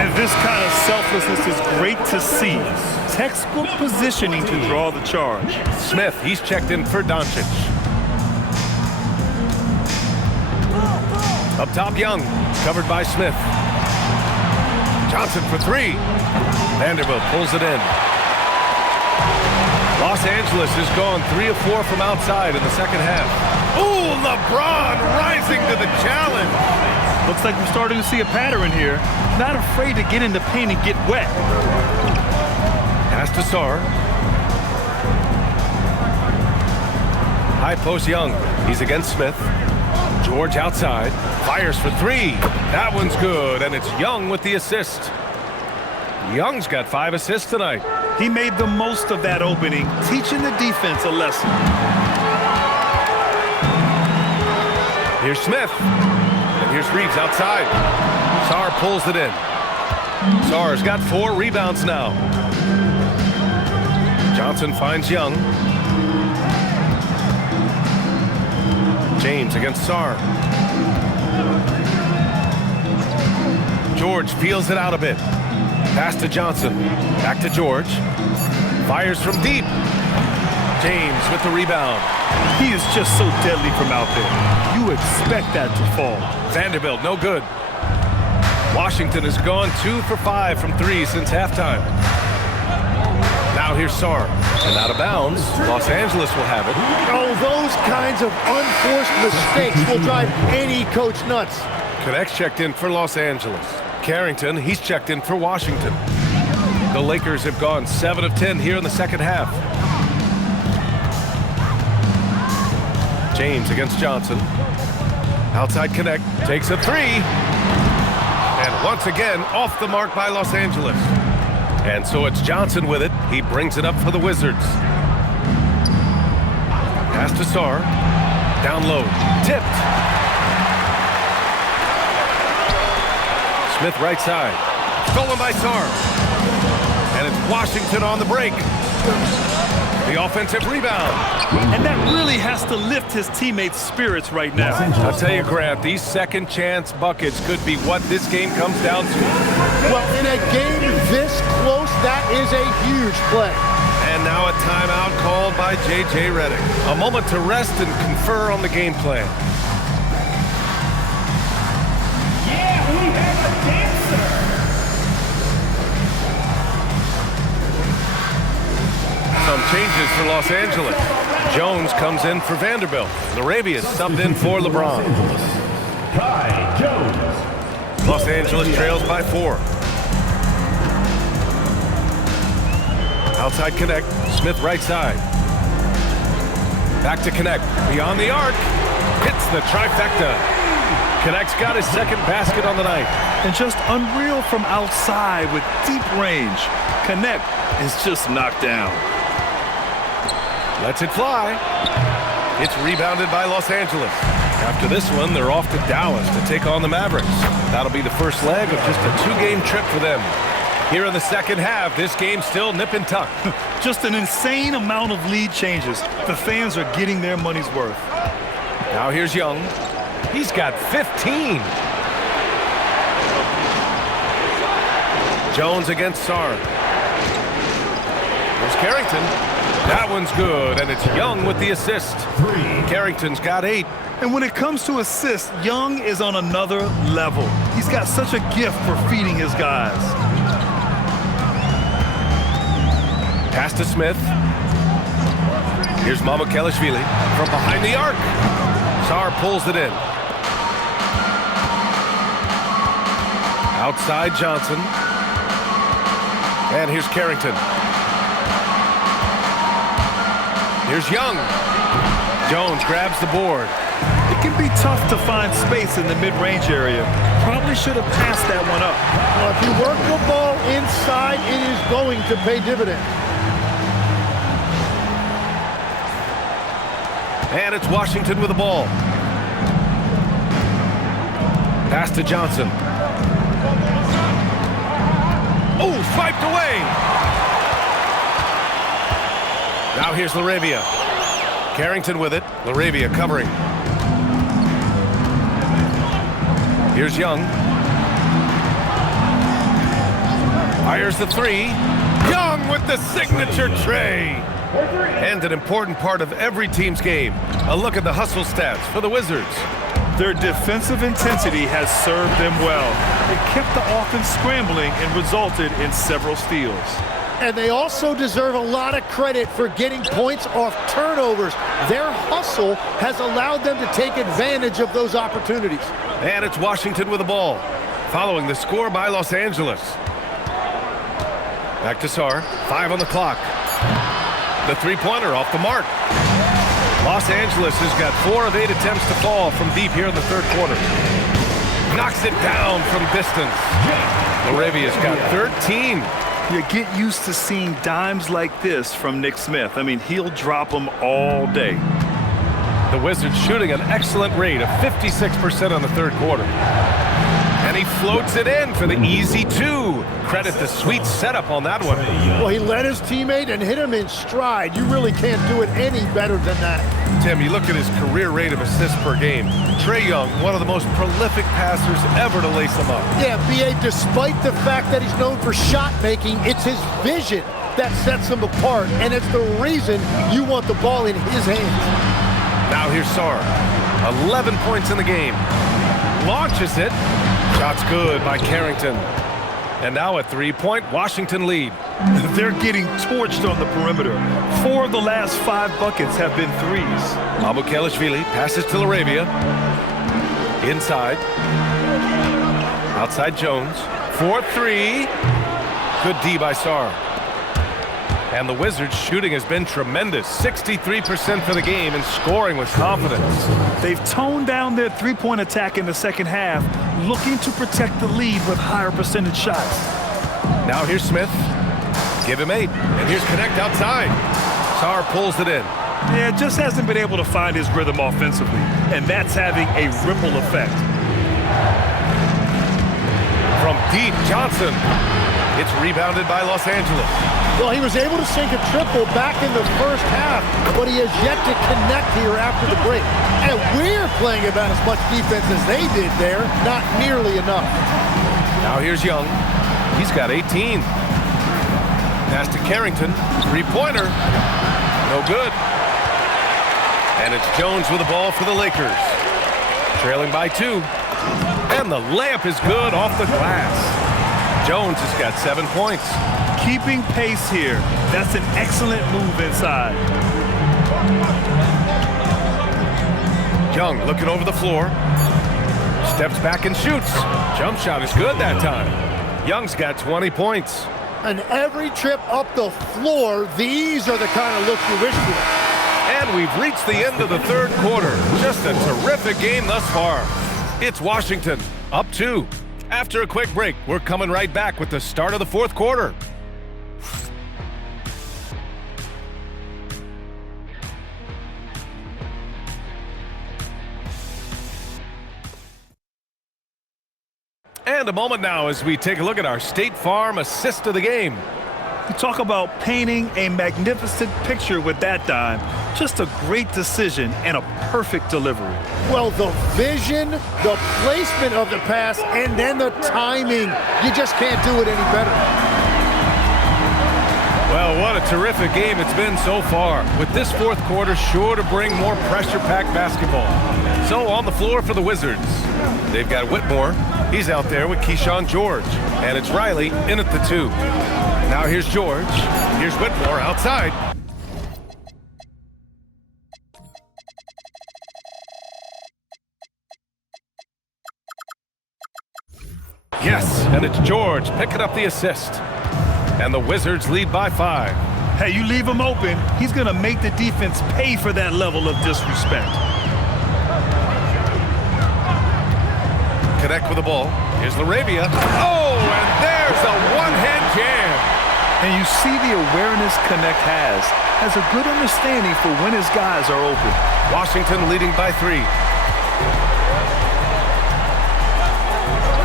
And this kind of selflessness is great to see. Textbook positioning to draw the charge. Smith, he's checked in for Doncic. Up top, Young, covered by Smith. Johnson for 3. Vanderbilt pulls it in. Los Angeles has gone 3 of 4 from outside in the second half. Ooh, LeBron rising to the challenge. Looks like we're starting to see a pattern here. Not afraid to get in the paint and get wet. Pass to Sarr. High post Young. He's against Smith. George outside. Fires for 3. That one's good, and it's Young with the assist. Young's got 5 assists tonight. He made the most of that opening, teaching the defense a lesson. Here's Smith. And here's Reeves outside. Sarr pulls it in. Sarr's got 4 rebounds now. Johnson finds Young. James against Sarr. George feels it out a bit. Pass to Johnson. Back to George. Fires from deep. James with the rebound. He is just so deadly from out there. You expect that to fall. Vanderbilt, no good. Washington has gone 2 for 5 from 3 since halftime. Now here's Sarr. And out of bounds, Los Angeles will have it. Oh, those kinds of unforced mistakes will drive any coach nuts. Connects checked in for Los Angeles. Carrington, he's checked in for Washington. The Lakers have gone 7 of 10 here in the second half. James against Johnson. Outside Connect, takes a 3. And once again, off the mark by Los Angeles. And so it's Johnson with it. He brings it up for the Wizards. Pass to Sarr. Down low. Tipped. Smith right side. Stolen by Sarr. And it's Washington on the break. The offensive rebound. And that really has to lift his teammates' spirits right now. I'll tell you, Grant, these second chance buckets could be what this game comes down to. Well, in a game this close, that is a huge play. And now a timeout called by J.J. Redick. A moment to rest and confer on the game plan. Yeah, we have a dancer. Some changes for Los Angeles. Jones comes in for Vanderbilt. Larabia's subbed in for LeBron. Kai Jones. Los Angeles trails by 4. Outside Connect. Smith right side. Back to Connect. Beyond the arc. Hits the trifecta. Connect's got his second basket on the night. And just unreal from outside with deep range. Connect is just knocked down. Lets it fly. It's rebounded by Los Angeles. After this one, they're off to Dallas to take on the Mavericks. That'll be the first leg of just a 2-game trip for them. Here in the second half, this game's still nip and tuck. Just an insane amount of lead changes. The fans are getting their money's worth. Now here's Young. He's got 15. Jones against Sarr. There's Carrington. That one's good, and it's Young with the assist. Carrington's got 8. And when it comes to assists, Young is on another level. He's got such a gift for feeding his guys. Pass to Smith. Here's Mamukelashvili from behind the arc. Sarr pulls it in. Outside Johnson. And here's Carrington. Here's Young. Jones grabs the board. It can be tough to find space in the mid-range area. Probably should have passed that one up. Well, if you work the ball inside, it is going to pay dividends. And it's Washington with the ball. Pass to Johnson. Oh, swiped away. Now here's LaRavia. Carrington with it. LaRavia covering. Here's Young. Fires the three. Young with the signature tray. And an important part of every team's game. A look at the hustle stats for the Wizards. Their defensive intensity has served them well. It kept the offense scrambling and resulted in several steals. And they also deserve a lot of credit for getting points off turnovers. Their hustle has allowed them to take advantage of those opportunities. And it's Washington with the ball, following the score by Los Angeles. Back to Sarr, 5 on the clock. The three-pointer off the mark. Los Angeles has got 4 of 8 attempts to fall from deep here in the third quarter. Knocks it down from distance. LaRavia's got 13. You get used to seeing dimes like this from Nick Smith. I mean, he'll drop them all day. The Wizards shooting an excellent rate of 56% on the third quarter. And he floats it in for the easy 2. Credit the sweet setup on that one. Well, he led his teammate and hit him in stride. You really can't do it any better than that. Tim, you look at his career rate of assists per game. Trae Young, one of the most prolific passers ever to lace him up. Yeah, B.A., despite the fact that he's known for shot making, it's his vision that sets him apart, and it's the reason you want the ball in his hands. Now here's Sarr. 11 points in the game. Launches it. Shot's good by Carrington. And now a three-point Washington lead. They're getting torched on the perimeter. 4 of the last 5 buckets have been threes. Mamukelashvili passes to LaRavia. Inside. Outside Jones. 4-3. Good D by Sarr. And the Wizards' shooting has been tremendous. 63% for the game and scoring with confidence. They've toned down their three-point attack in the second half, looking to protect the lead with higher percentage shots. Now here's Smith. Give him 8. And here's Connect outside. Sarr pulls it in. Yeah, just hasn't been able to find his rhythm offensively, and that's having a ripple effect. From deep, Johnson. It's rebounded by Los Angeles. Well, he was able to sink a triple back in the first half, but he has yet to connect here after the break. And we're playing about as much defense as they did there, not nearly enough. Now here's Young. He's got 18. Pass to Carrington. Three-pointer. No good. And it's Jones with the ball for the Lakers. Trailing by 2. And the layup is good off the glass. Jones has got 7 points. Keeping pace here. That's an excellent move inside. Young looking over the floor. Steps back and shoots. Jump shot is good that time. Young's got 20 points. And every trip up the floor, these are the kind of looks you wish for. And we've reached the end of the third quarter. Just a terrific game thus far. It's Washington, up 2. After a quick break, we're coming right back with the start of the fourth quarter. And a moment now as we take a look at our State Farm assist of the game. You talk about painting a magnificent picture with that dime. Just a great decision and a perfect delivery. Well, the vision, the placement of the pass, and then the timing. You just can't do it any better. Well, what a terrific game it's been so far, with this fourth quarter sure to bring more pressure-packed basketball. So on the floor for the Wizards, they've got Whitmore. He's out there with Keyshawn George, and it's Riley in at the 2. Now here's George. Here's Whitmore outside. Yes, and it's George picking up the assist. And the Wizards lead by 5. Hey, you leave him open, he's going to make the defense pay for that level of disrespect. Connect with the ball. Here's LaRavia. Oh, and there's a one-hand jam. And you see the awareness Connect has a good understanding for when his guys are open. Washington leading by 3.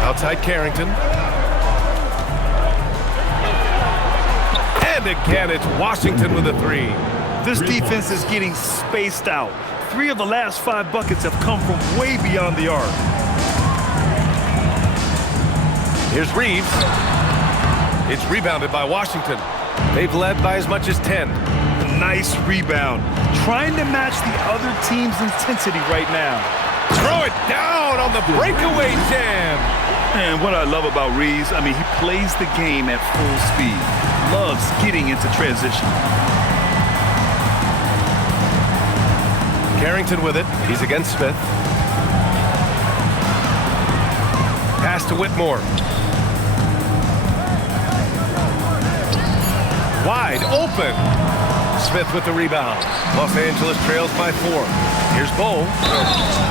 Outside Carrington. And again, it's Washington with a 3. This defense is getting spaced out. 3 of the last 5 buckets have come from way beyond the arc. Here's Reeves. It's rebounded by Washington. They've led by as much as 10. Nice rebound. Trying to match the other team's intensity right now. Throw it down on the breakaway jam. And what I love about Reeves, I mean, he plays the game at full speed. Loves getting into transition. Carrington with it. He's against Smith. Pass to Whitmore. Wide open. Smith with the rebound. Los Angeles trails by 4. Here's Bowl.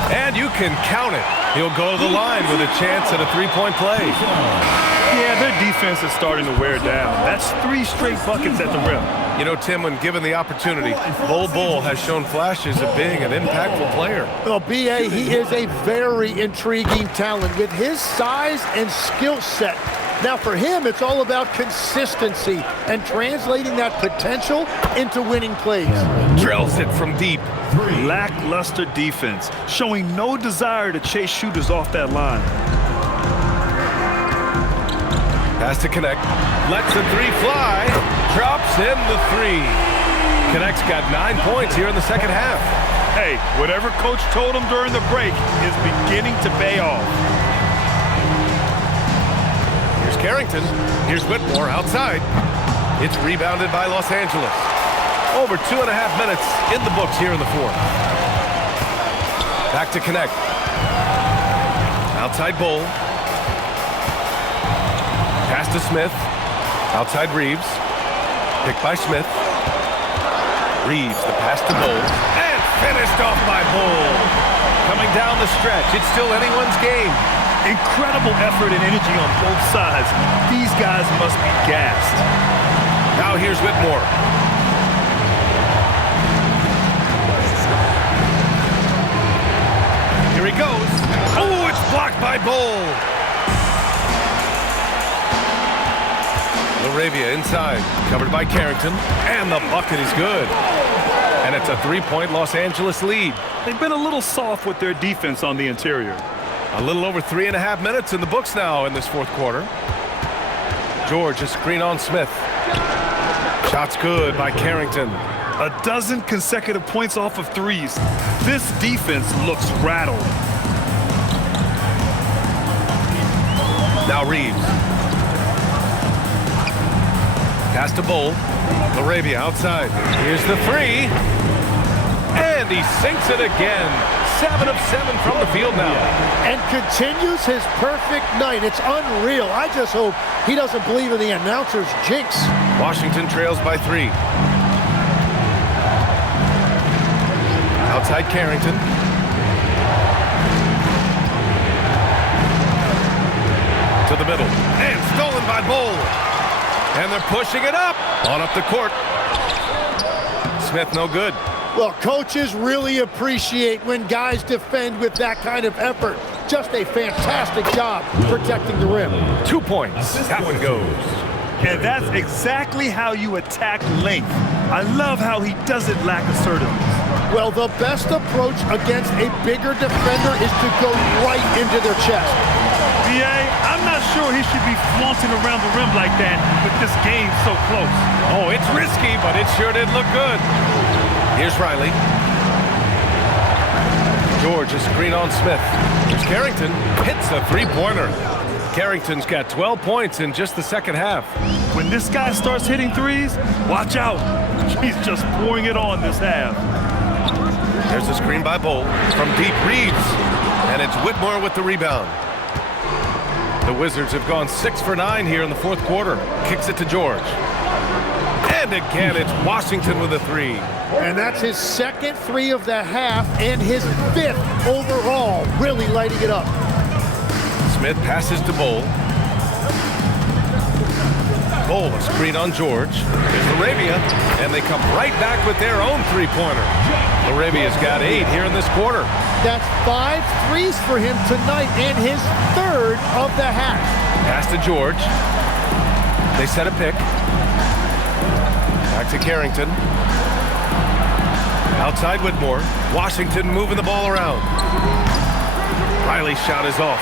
And you can count it. He'll go to the line with a chance at a 3-point play. Yeah, their defense is starting to wear down. That's 3 straight buckets at the rim. You know, Tim, when given the opportunity, Bull has shown flashes of being an impactful player. Well, B.A., he is a very intriguing talent with his size and skill set. Now, for him, it's all about consistency and translating that potential into winning plays. Drills it from deep. Lackluster defense, showing no desire to chase shooters off that line. Pass to Connect. Lets the 3 fly. Drops in the 3. Connect's got 9 points here in the second half. Hey, whatever coach told him during the break is beginning to pay off. Here's Carrington. Here's Whitmore outside. It's rebounded by Los Angeles. Over 2.5 minutes in the books here in the 4th. Back to Connect. Outside Bull. Pass to Smith. Outside Reeves. Picked by Smith. Reeves, the pass to Bull. And finished off by Bull. Coming down the stretch. It's still anyone's game. Incredible effort and energy on both sides. These guys must be gassed. Now here's Whitmore. Here he goes. Oh, it's blocked by Bull. Laravia inside, covered by Carrington, and the bucket is good. And it's a 3-point Los Angeles lead. They've been a little soft with their defense on the interior. A little over 3.5 minutes in the books now in this 4th quarter. George, a screen on Smith. Shot's good by Carrington. A dozen consecutive points off of 3s. This defense looks rattled. Now Reeves. Pass to Bull. Laravia outside. Here's the 3. And he sinks it again. 7 of 7 from the field now. And continues his perfect night. It's unreal. I just hope he doesn't believe in the announcer's jinx. Washington trails by 3. Outside Carrington. To the middle. And stolen by Bull. And they're pushing it up. On up the court. Smith no good. Well, coaches really appreciate when guys defend with that kind of effort. Just a fantastic job protecting the rim. 2 points. That one goes. And that's exactly how you attack length. I love how he doesn't lack assertiveness. Well, the best approach against a bigger defender is to go right into their chest. B.A., I'm not sure he should be flaunting around the rim like that with this game so close. Oh, it's risky, but it sure did look good. Here's Riley. George, a screen on Smith. Here's Carrington. Hits a 3-pointer. Carrington's got 12 points in just the second half. When this guy starts hitting 3s, watch out. He's just pouring it on this half. There's a screen by Bull from deep. Reeves. And it's Whitmore with the rebound. The Wizards have gone 6 for 9 here in the 4th quarter. Kicks it to George. And again, it's Washington with a 3. And that's his second 3 of the half and his 5th overall, really lighting it up. Smith passes to Bull. Bol, a screen on George. There's Laravia, and they come right back with their own three-pointer. Laravia's got 8 here in this quarter. That's 5 threes for him tonight in his 3rd of the half. Pass to George. They set a pick. Back to Carrington. Outside Whitmore. Washington moving the ball around. Riley's shot is off.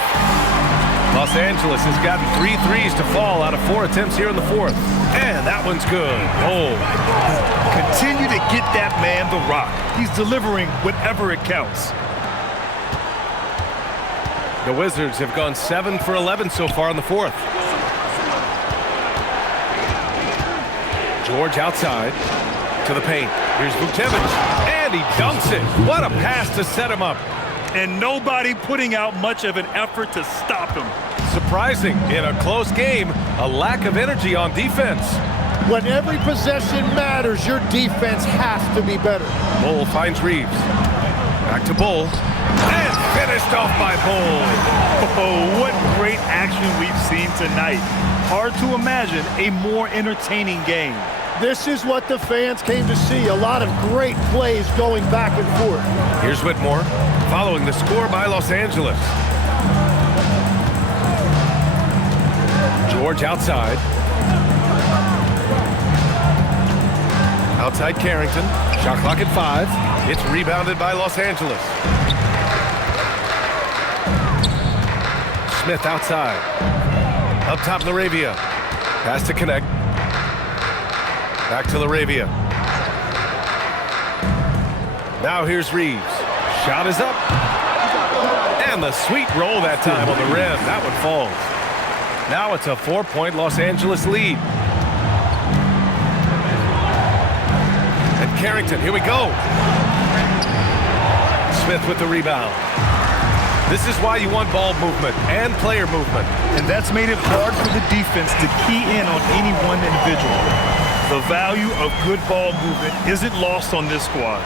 Los Angeles has gotten 3 threes to fall out of 4 attempts here in the 4th. And that one's good. Oh. Continue to get that man the rock. He's delivering whenever it counts. The Wizards have gone 7 for 11 so far in the 4th. George outside to the paint. Here's Vucevic, and he dunks it. What a pass to set him up. And nobody putting out much of an effort to stop him. Surprising in a close game, a lack of energy on defense. When every possession matters, your defense has to be better. Bol finds Reeves. Back to Bol. And finished off by Bol. Oh, what great action we've seen tonight. Hard to imagine a more entertaining game. This is what the fans came to see. A lot of great plays going back and forth. Here's Whitmore following the score by Los Angeles. George outside. Outside Carrington. Shot clock at 5. It's rebounded by Los Angeles. Smith outside. Up top, Laravia. Pass to connect. Back to Laravia. Now here's Reeves. Shot is up. And the sweet roll that time on the rim. That one falls. Now it's a 4-point Los Angeles lead. And Carrington, here we go. Smith with the rebound. This is why you want ball movement and player movement. And that's made it hard for the defense to key in on any one individual. The value of good ball movement isn't lost on this squad.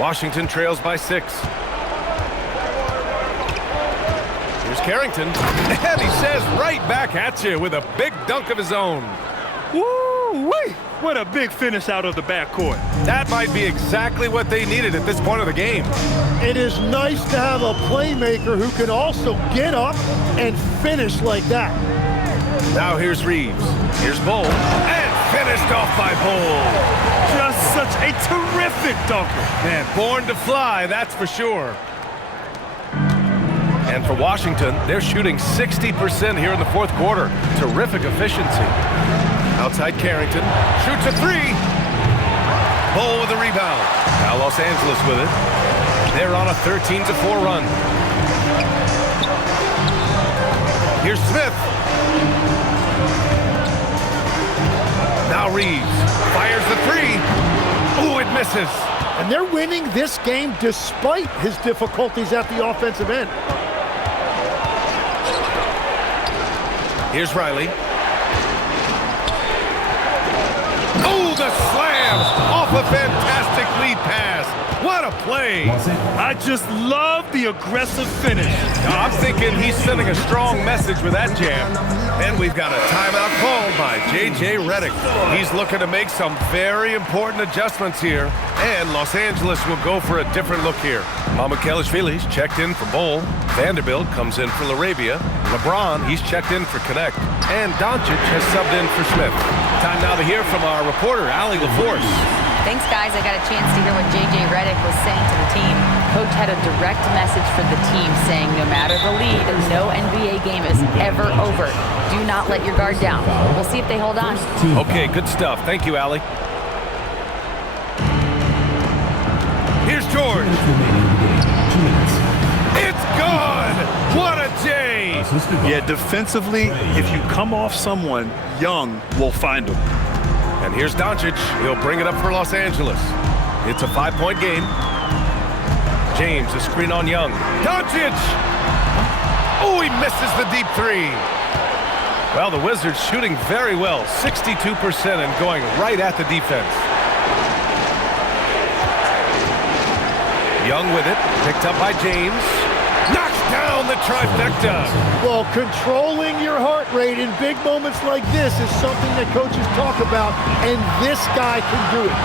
Washington trails by 6. Here's Carrington. And he says right back at you with a big dunk of his own. Woo-wee! What a big finish out of the backcourt. That might be exactly what they needed at this point of the game. It is nice to have a playmaker who can also get up and finish like that. Now here's Reeves. Here's Bol. And finished off by Bol. Just such a terrific dunker. Man, born to fly, that's for sure. And for Washington, they're shooting 60% here in the 4th quarter. Terrific efficiency. Outside Carrington. Shoots a 3. Bol with the rebound. Now Los Angeles with it. They're on a 13-4 run. Here's Smith. Now Reeves fires the 3. Ooh, it misses. And they're winning this game despite his difficulties at the offensive end. Here's Riley. Oh, the slam off a fantastic lead pass. What a play. I just love the aggressive finish. Now, I'm thinking he's sending a strong message with that jam. And we've got a timeout called by J.J. Redick. He's looking to make some very important adjustments here. And Los Angeles will go for a different look here. Mamukelashvili's checked in for Bol. Vanderbilt comes in for Laravia. LeBron, he's checked in for Connect. And Doncic has subbed in for Smith. Time now to hear from our reporter, Allie LaForce. Thanks, guys. I got a chance to hear what J.J. Redick was saying to the team. Coach had a direct message for the team saying no matter the lead, no NBA game is ever over. Do not let your guard down. We'll see if they hold on. Okay, good stuff. Thank you, Allie. Here's George. It's good! What a J! Yeah, defensively, if you come off someone young, we'll find them. And here's Doncic. He'll bring it up for Los Angeles. It's a 5-point game. James, a screen on Young. Doncic! Oh, he misses the deep 3. Well, the Wizards shooting very well, 62% and going right at the defense. Young with it, picked up by James. Knocks down the trifecta. Well, controlling your heart rate in big moments like this is something that coaches talk about, and this guy can do it.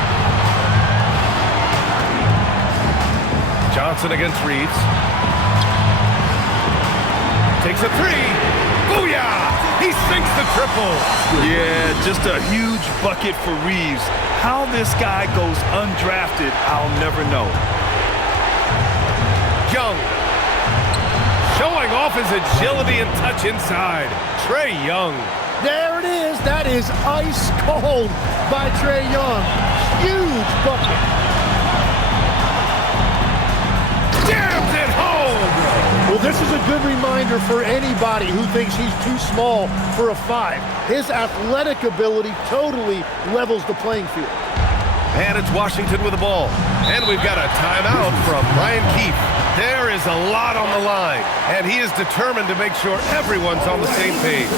Johnson against Reeves. Takes a three. Booyah! He sinks the triple. Yeah, just a huge bucket for Reeves. How this guy goes undrafted, I'll never know. Young. Showing off his agility and touch inside. Trae Young. There it is. That is ice cold by Trae Young. Huge bucket. Jams it home. Well, this is a good reminder for anybody who thinks he's too small for a 5. His athletic ability totally levels the playing field. And it's Washington with the ball. And we've got a timeout from Brian Keefe. There is a lot on the line, and he is determined to make sure everyone's on the same page.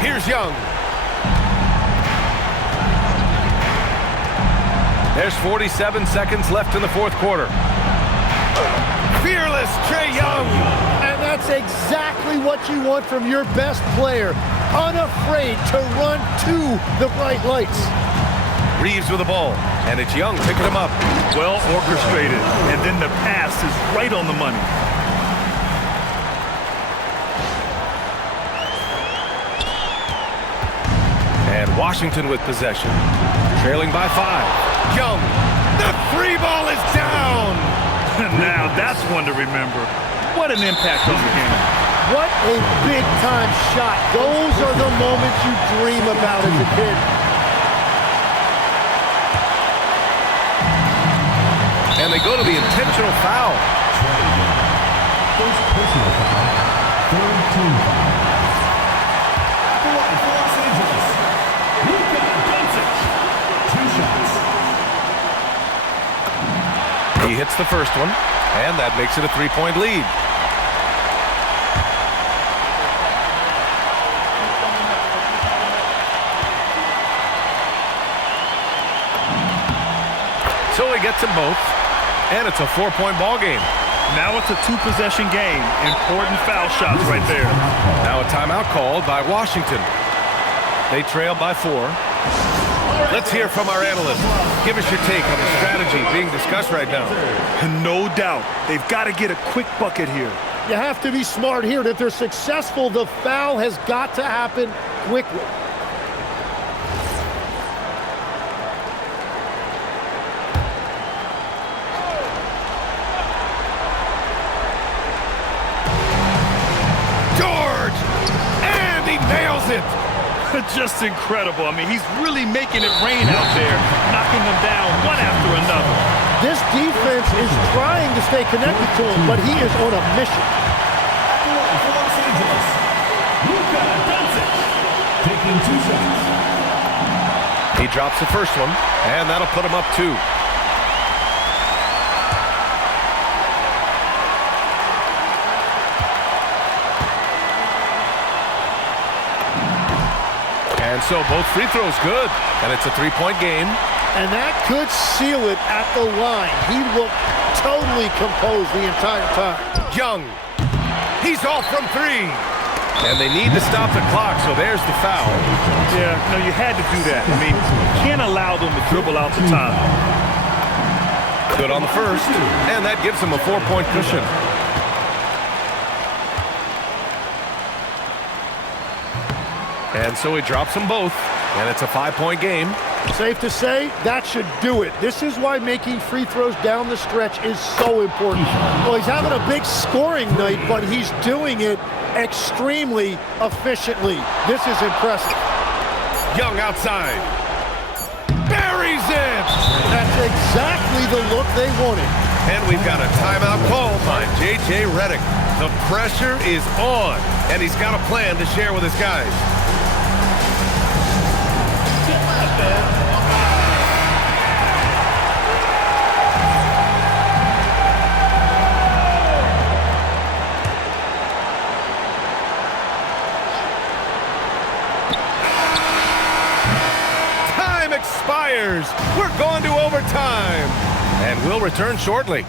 Here's Young. There's 47 seconds left in the fourth quarter. Fearless Trae Young. And that's exactly what you want from your best player. Unafraid to run to the bright lights. Reeves with the ball, and it's Young picking him up. Well orchestrated, and then the pass is right on the money. And Washington with possession, trailing by 5. Young, the 3 ball is down. Now that's one to remember. What an impact on the game. What a big-time shot. Those are the moments you dream about as a kid. And they go to the intentional foul. First personal foul. Third team foul. For Los Angeles, Luka Doncic. 2 shots. He hits the first one, and that makes it a 3-point lead. So he gets them both, and it's a 4-point ball game. Now it's a 2-possession game. Important foul shots right there. Now a timeout called by Washington. They trail by 4. Let's hear from our analyst. Give us your take on the strategy being discussed right now. No doubt. They've got to get a quick bucket here. You have to be smart here. If they're successful, the foul has got to happen quickly. George! And he nails it! Just incredible. I mean, he's really making it rain out there, knocking them down one after another. This defense is trying to stay connected to him, but he is on a mission. For Los Angeles, Luka Doncic. Taking 2 shots. He drops the first one, and that'll put him up 2. And so both free throws good, and it's a 3-point game. And that could seal it at the line. He looked totally composed the entire time. Young, he's off from 3. And they need to stop the clock, so there's the foul. Yeah, no, you had to do that. I mean, you can't allow them to dribble out the time. Good on the first, and that gives him a 4-point cushion. And so he drops them both, and it's a 5-point game. Safe to say, that should do it. This is why making free throws down the stretch is so important. Well, he's having a big scoring night, but he's doing it extremely efficiently. This is impressive. Young outside. Buries it! That's exactly the look they wanted. And we've got a timeout called by J.J. Redick. The pressure is on, and he's got a plan to share with his guys. expires. We're going to overtime. And we'll return shortly.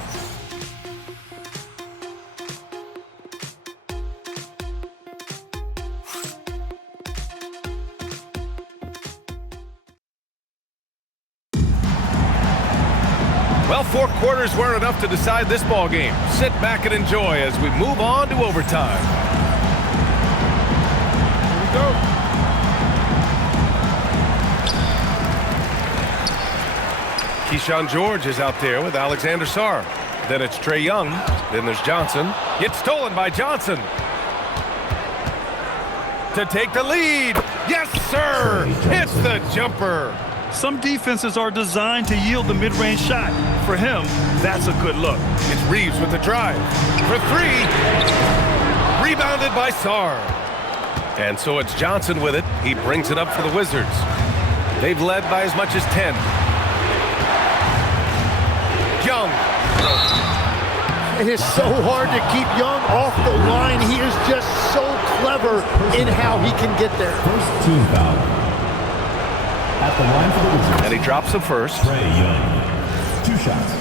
Well, 4 quarters weren't enough to decide this ball game. Sit back and enjoy as we move on to overtime. Here we go. Keyshawn George is out there with Alexander Sarr. Then it's Trae Young. Then there's Johnson. It's stolen by Johnson. To take the lead. Yes, sir. It's the jumper. Some defenses are designed to yield the mid-range shot. For him, that's a good look. It's Reeves with the drive. For 3. Rebounded by Sarr. And so it's Johnson with it. He brings it up for the Wizards. They've led by as much as 10. Young. It is so hard to keep Young off the line. He is just so clever in how he can get there. First team foul. At the line for the Wizards. And he drops the first. Trae Young. 2 shots.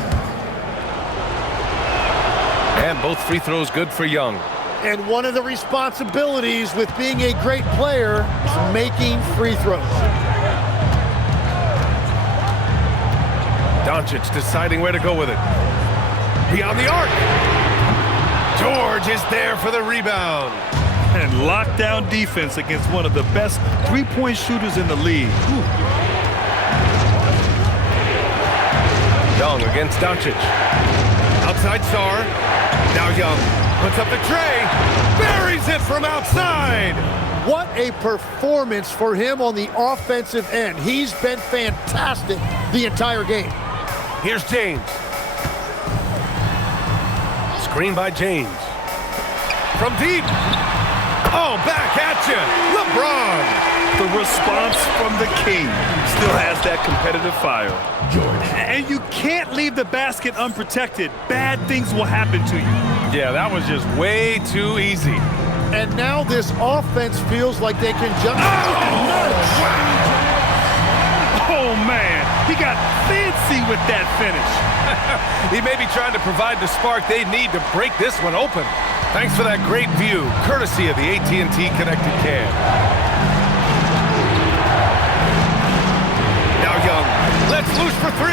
And both free throws good for Young. And one of the responsibilities with being a great player is making free throws. Doncic deciding where to go with it. Beyond the arc. George is there for the rebound. And lockdown defense against one of the best three-point shooters in the league. Young against Doncic. Outside Sarr. Now Young puts up the tray. Buries it from outside. What a performance for him on the offensive end. He's been fantastic the entire game. Here's James. Screen by James. From deep. Oh, back at you. LeBron. The response from the king still has that competitive fire. George. And you can't leave the basket unprotected. Bad things will happen to you. Yeah, that was just way too easy. And now this offense feels like they can jump. Oh, man. He got fancy with that finish. He may be trying to provide the spark they need to break this one open. Thanks for that great view, courtesy of the AT&T Connected Cam. Now Young, let's loose for 3.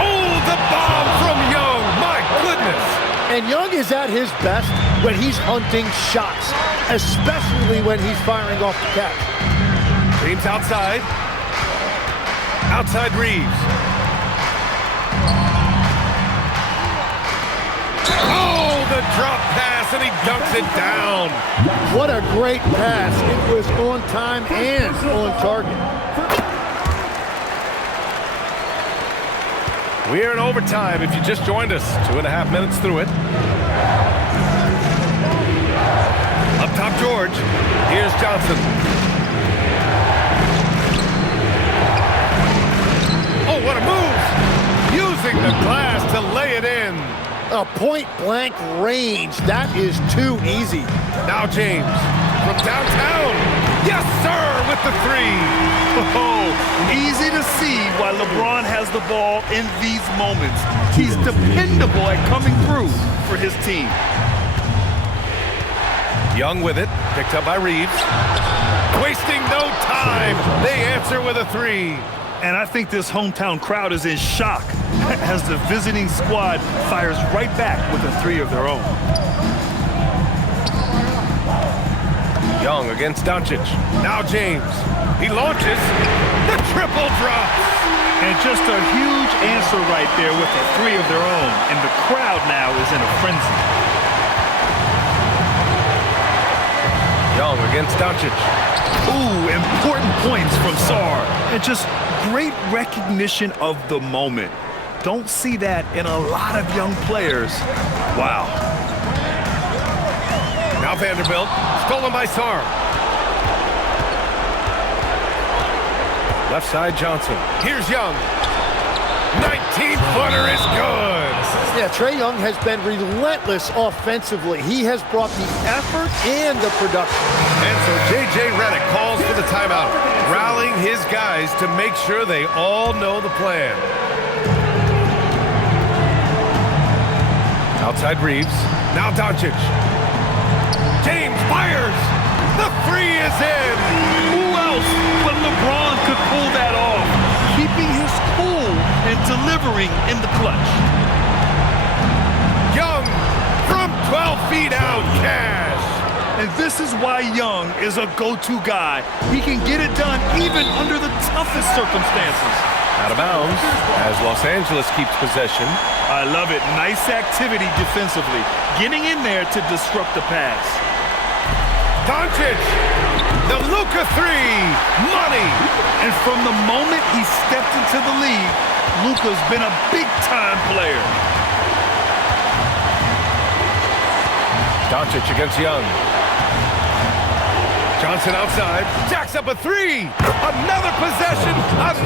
Oh, the bomb from Young, my goodness. And Young is at his best when he's hunting shots, especially when he's firing off the catch. James outside. Outside Reeves. Oh, the drop pass, and he dunks it down. What a great pass. It was on time and on target. We're in overtime if you just joined us. 2.5 minutes through it. Up top, George. Here's Johnson. Oh, what a move! Using the glass to lay it in. A point-blank range. That is too easy. Now James from downtown. Yes, sir, with the 3. Oh, easy to see why LeBron has the ball in these moments. He's dependable at coming through for his team. Young with it, picked up by Reeves. Wasting no time. They answer with a 3. And I think this hometown crowd is in shock as the visiting squad fires right back with a 3 of their own. Young against Doncic. Now James. He launches. The triple drops. And just a huge answer right there with a 3 of their own. And the crowd now is in a frenzy. Young against Doncic. Ooh, important points from Sarr. And just great recognition of the moment. Don't see that in a lot of young players. Wow. Now Vanderbilt, stolen by Sarr. Left side Johnson. Here's Young. 19-footer is good. Yeah, Trae Young has been relentless offensively. He has brought the effort and the production. And so J.J. Redick calls for the timeout, rallying his guys to make sure they all know the plan. Outside Reeves. Now Doncic. James fires. The three is in. Who else but LeBron could pull that off? Keeping his cool and delivering in the clutch. Young from 12 feet out, cash. And this is why Young is a go-to guy. He can get it done even under the toughest circumstances. Out of bounds as Los Angeles keeps possession. I love it. Nice activity defensively. Getting in there to disrupt the pass. Doncic, the Luka three, money. And from the moment he stepped into the league, Luka's been a big-time player. Doncic against Young. Johnson outside, jacks up a three. Another possession,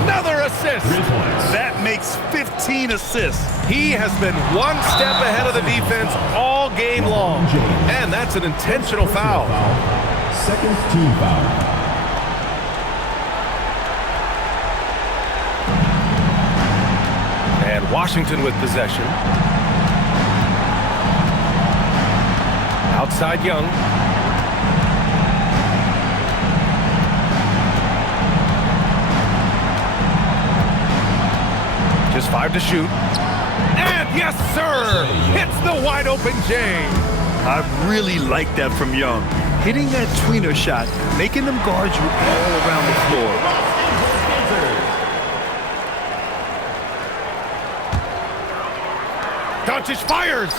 another assist. That makes 15 assists. He has been one step ahead of the defense all game long. And that's an intentional foul. Second team foul. And Washington with possession. Outside Young. Just 5 to shoot. And yes, sir! Hits the wide open J. I really like that from Young. Hitting that tweener shot, making them guard you all around the floor. Doncic fires!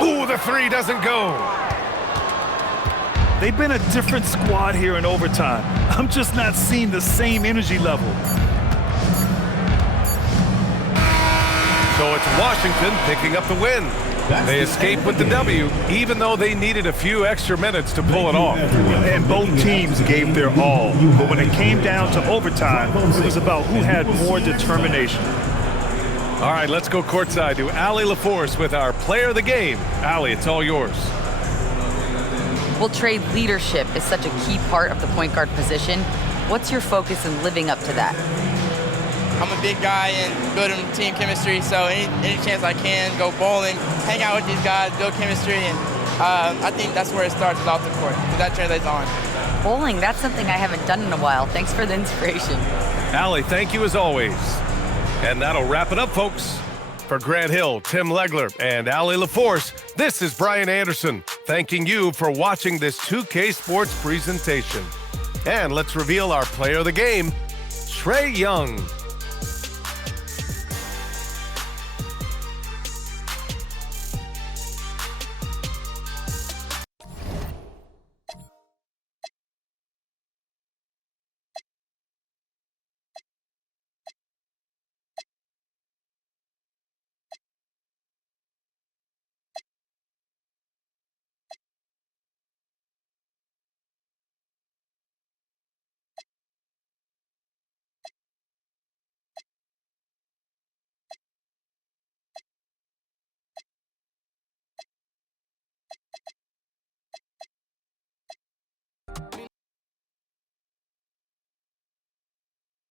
Ooh, the three doesn't go. They've been a different squad here in overtime. I'm just not seeing the same energy level. So it's Washington picking up the win. They escape with the W, even though they needed a few extra minutes to pull it off. And both teams gave their all. But when it came down to overtime, it was about who had more determination. All right, let's go courtside to Allie LaForce with our player of the game. Allie, it's all yours. Well, Trey, leadership is such a key part of the point guard position. What's your focus in living up to that? I'm a big guy and building team chemistry, so any chance I can, go bowling, hang out with these guys, build chemistry, and I think that's where it starts, is off the court, because that translates on. Bowling, that's something I haven't done in a while. Thanks for the inspiration. Allie, thank you as always. And that'll wrap it up, folks. For Grant Hill, Tim Legler, and Allie LaForce, this is Brian Anderson, thanking you for watching this 2K Sports presentation. And let's reveal our player of the game, Trae Young.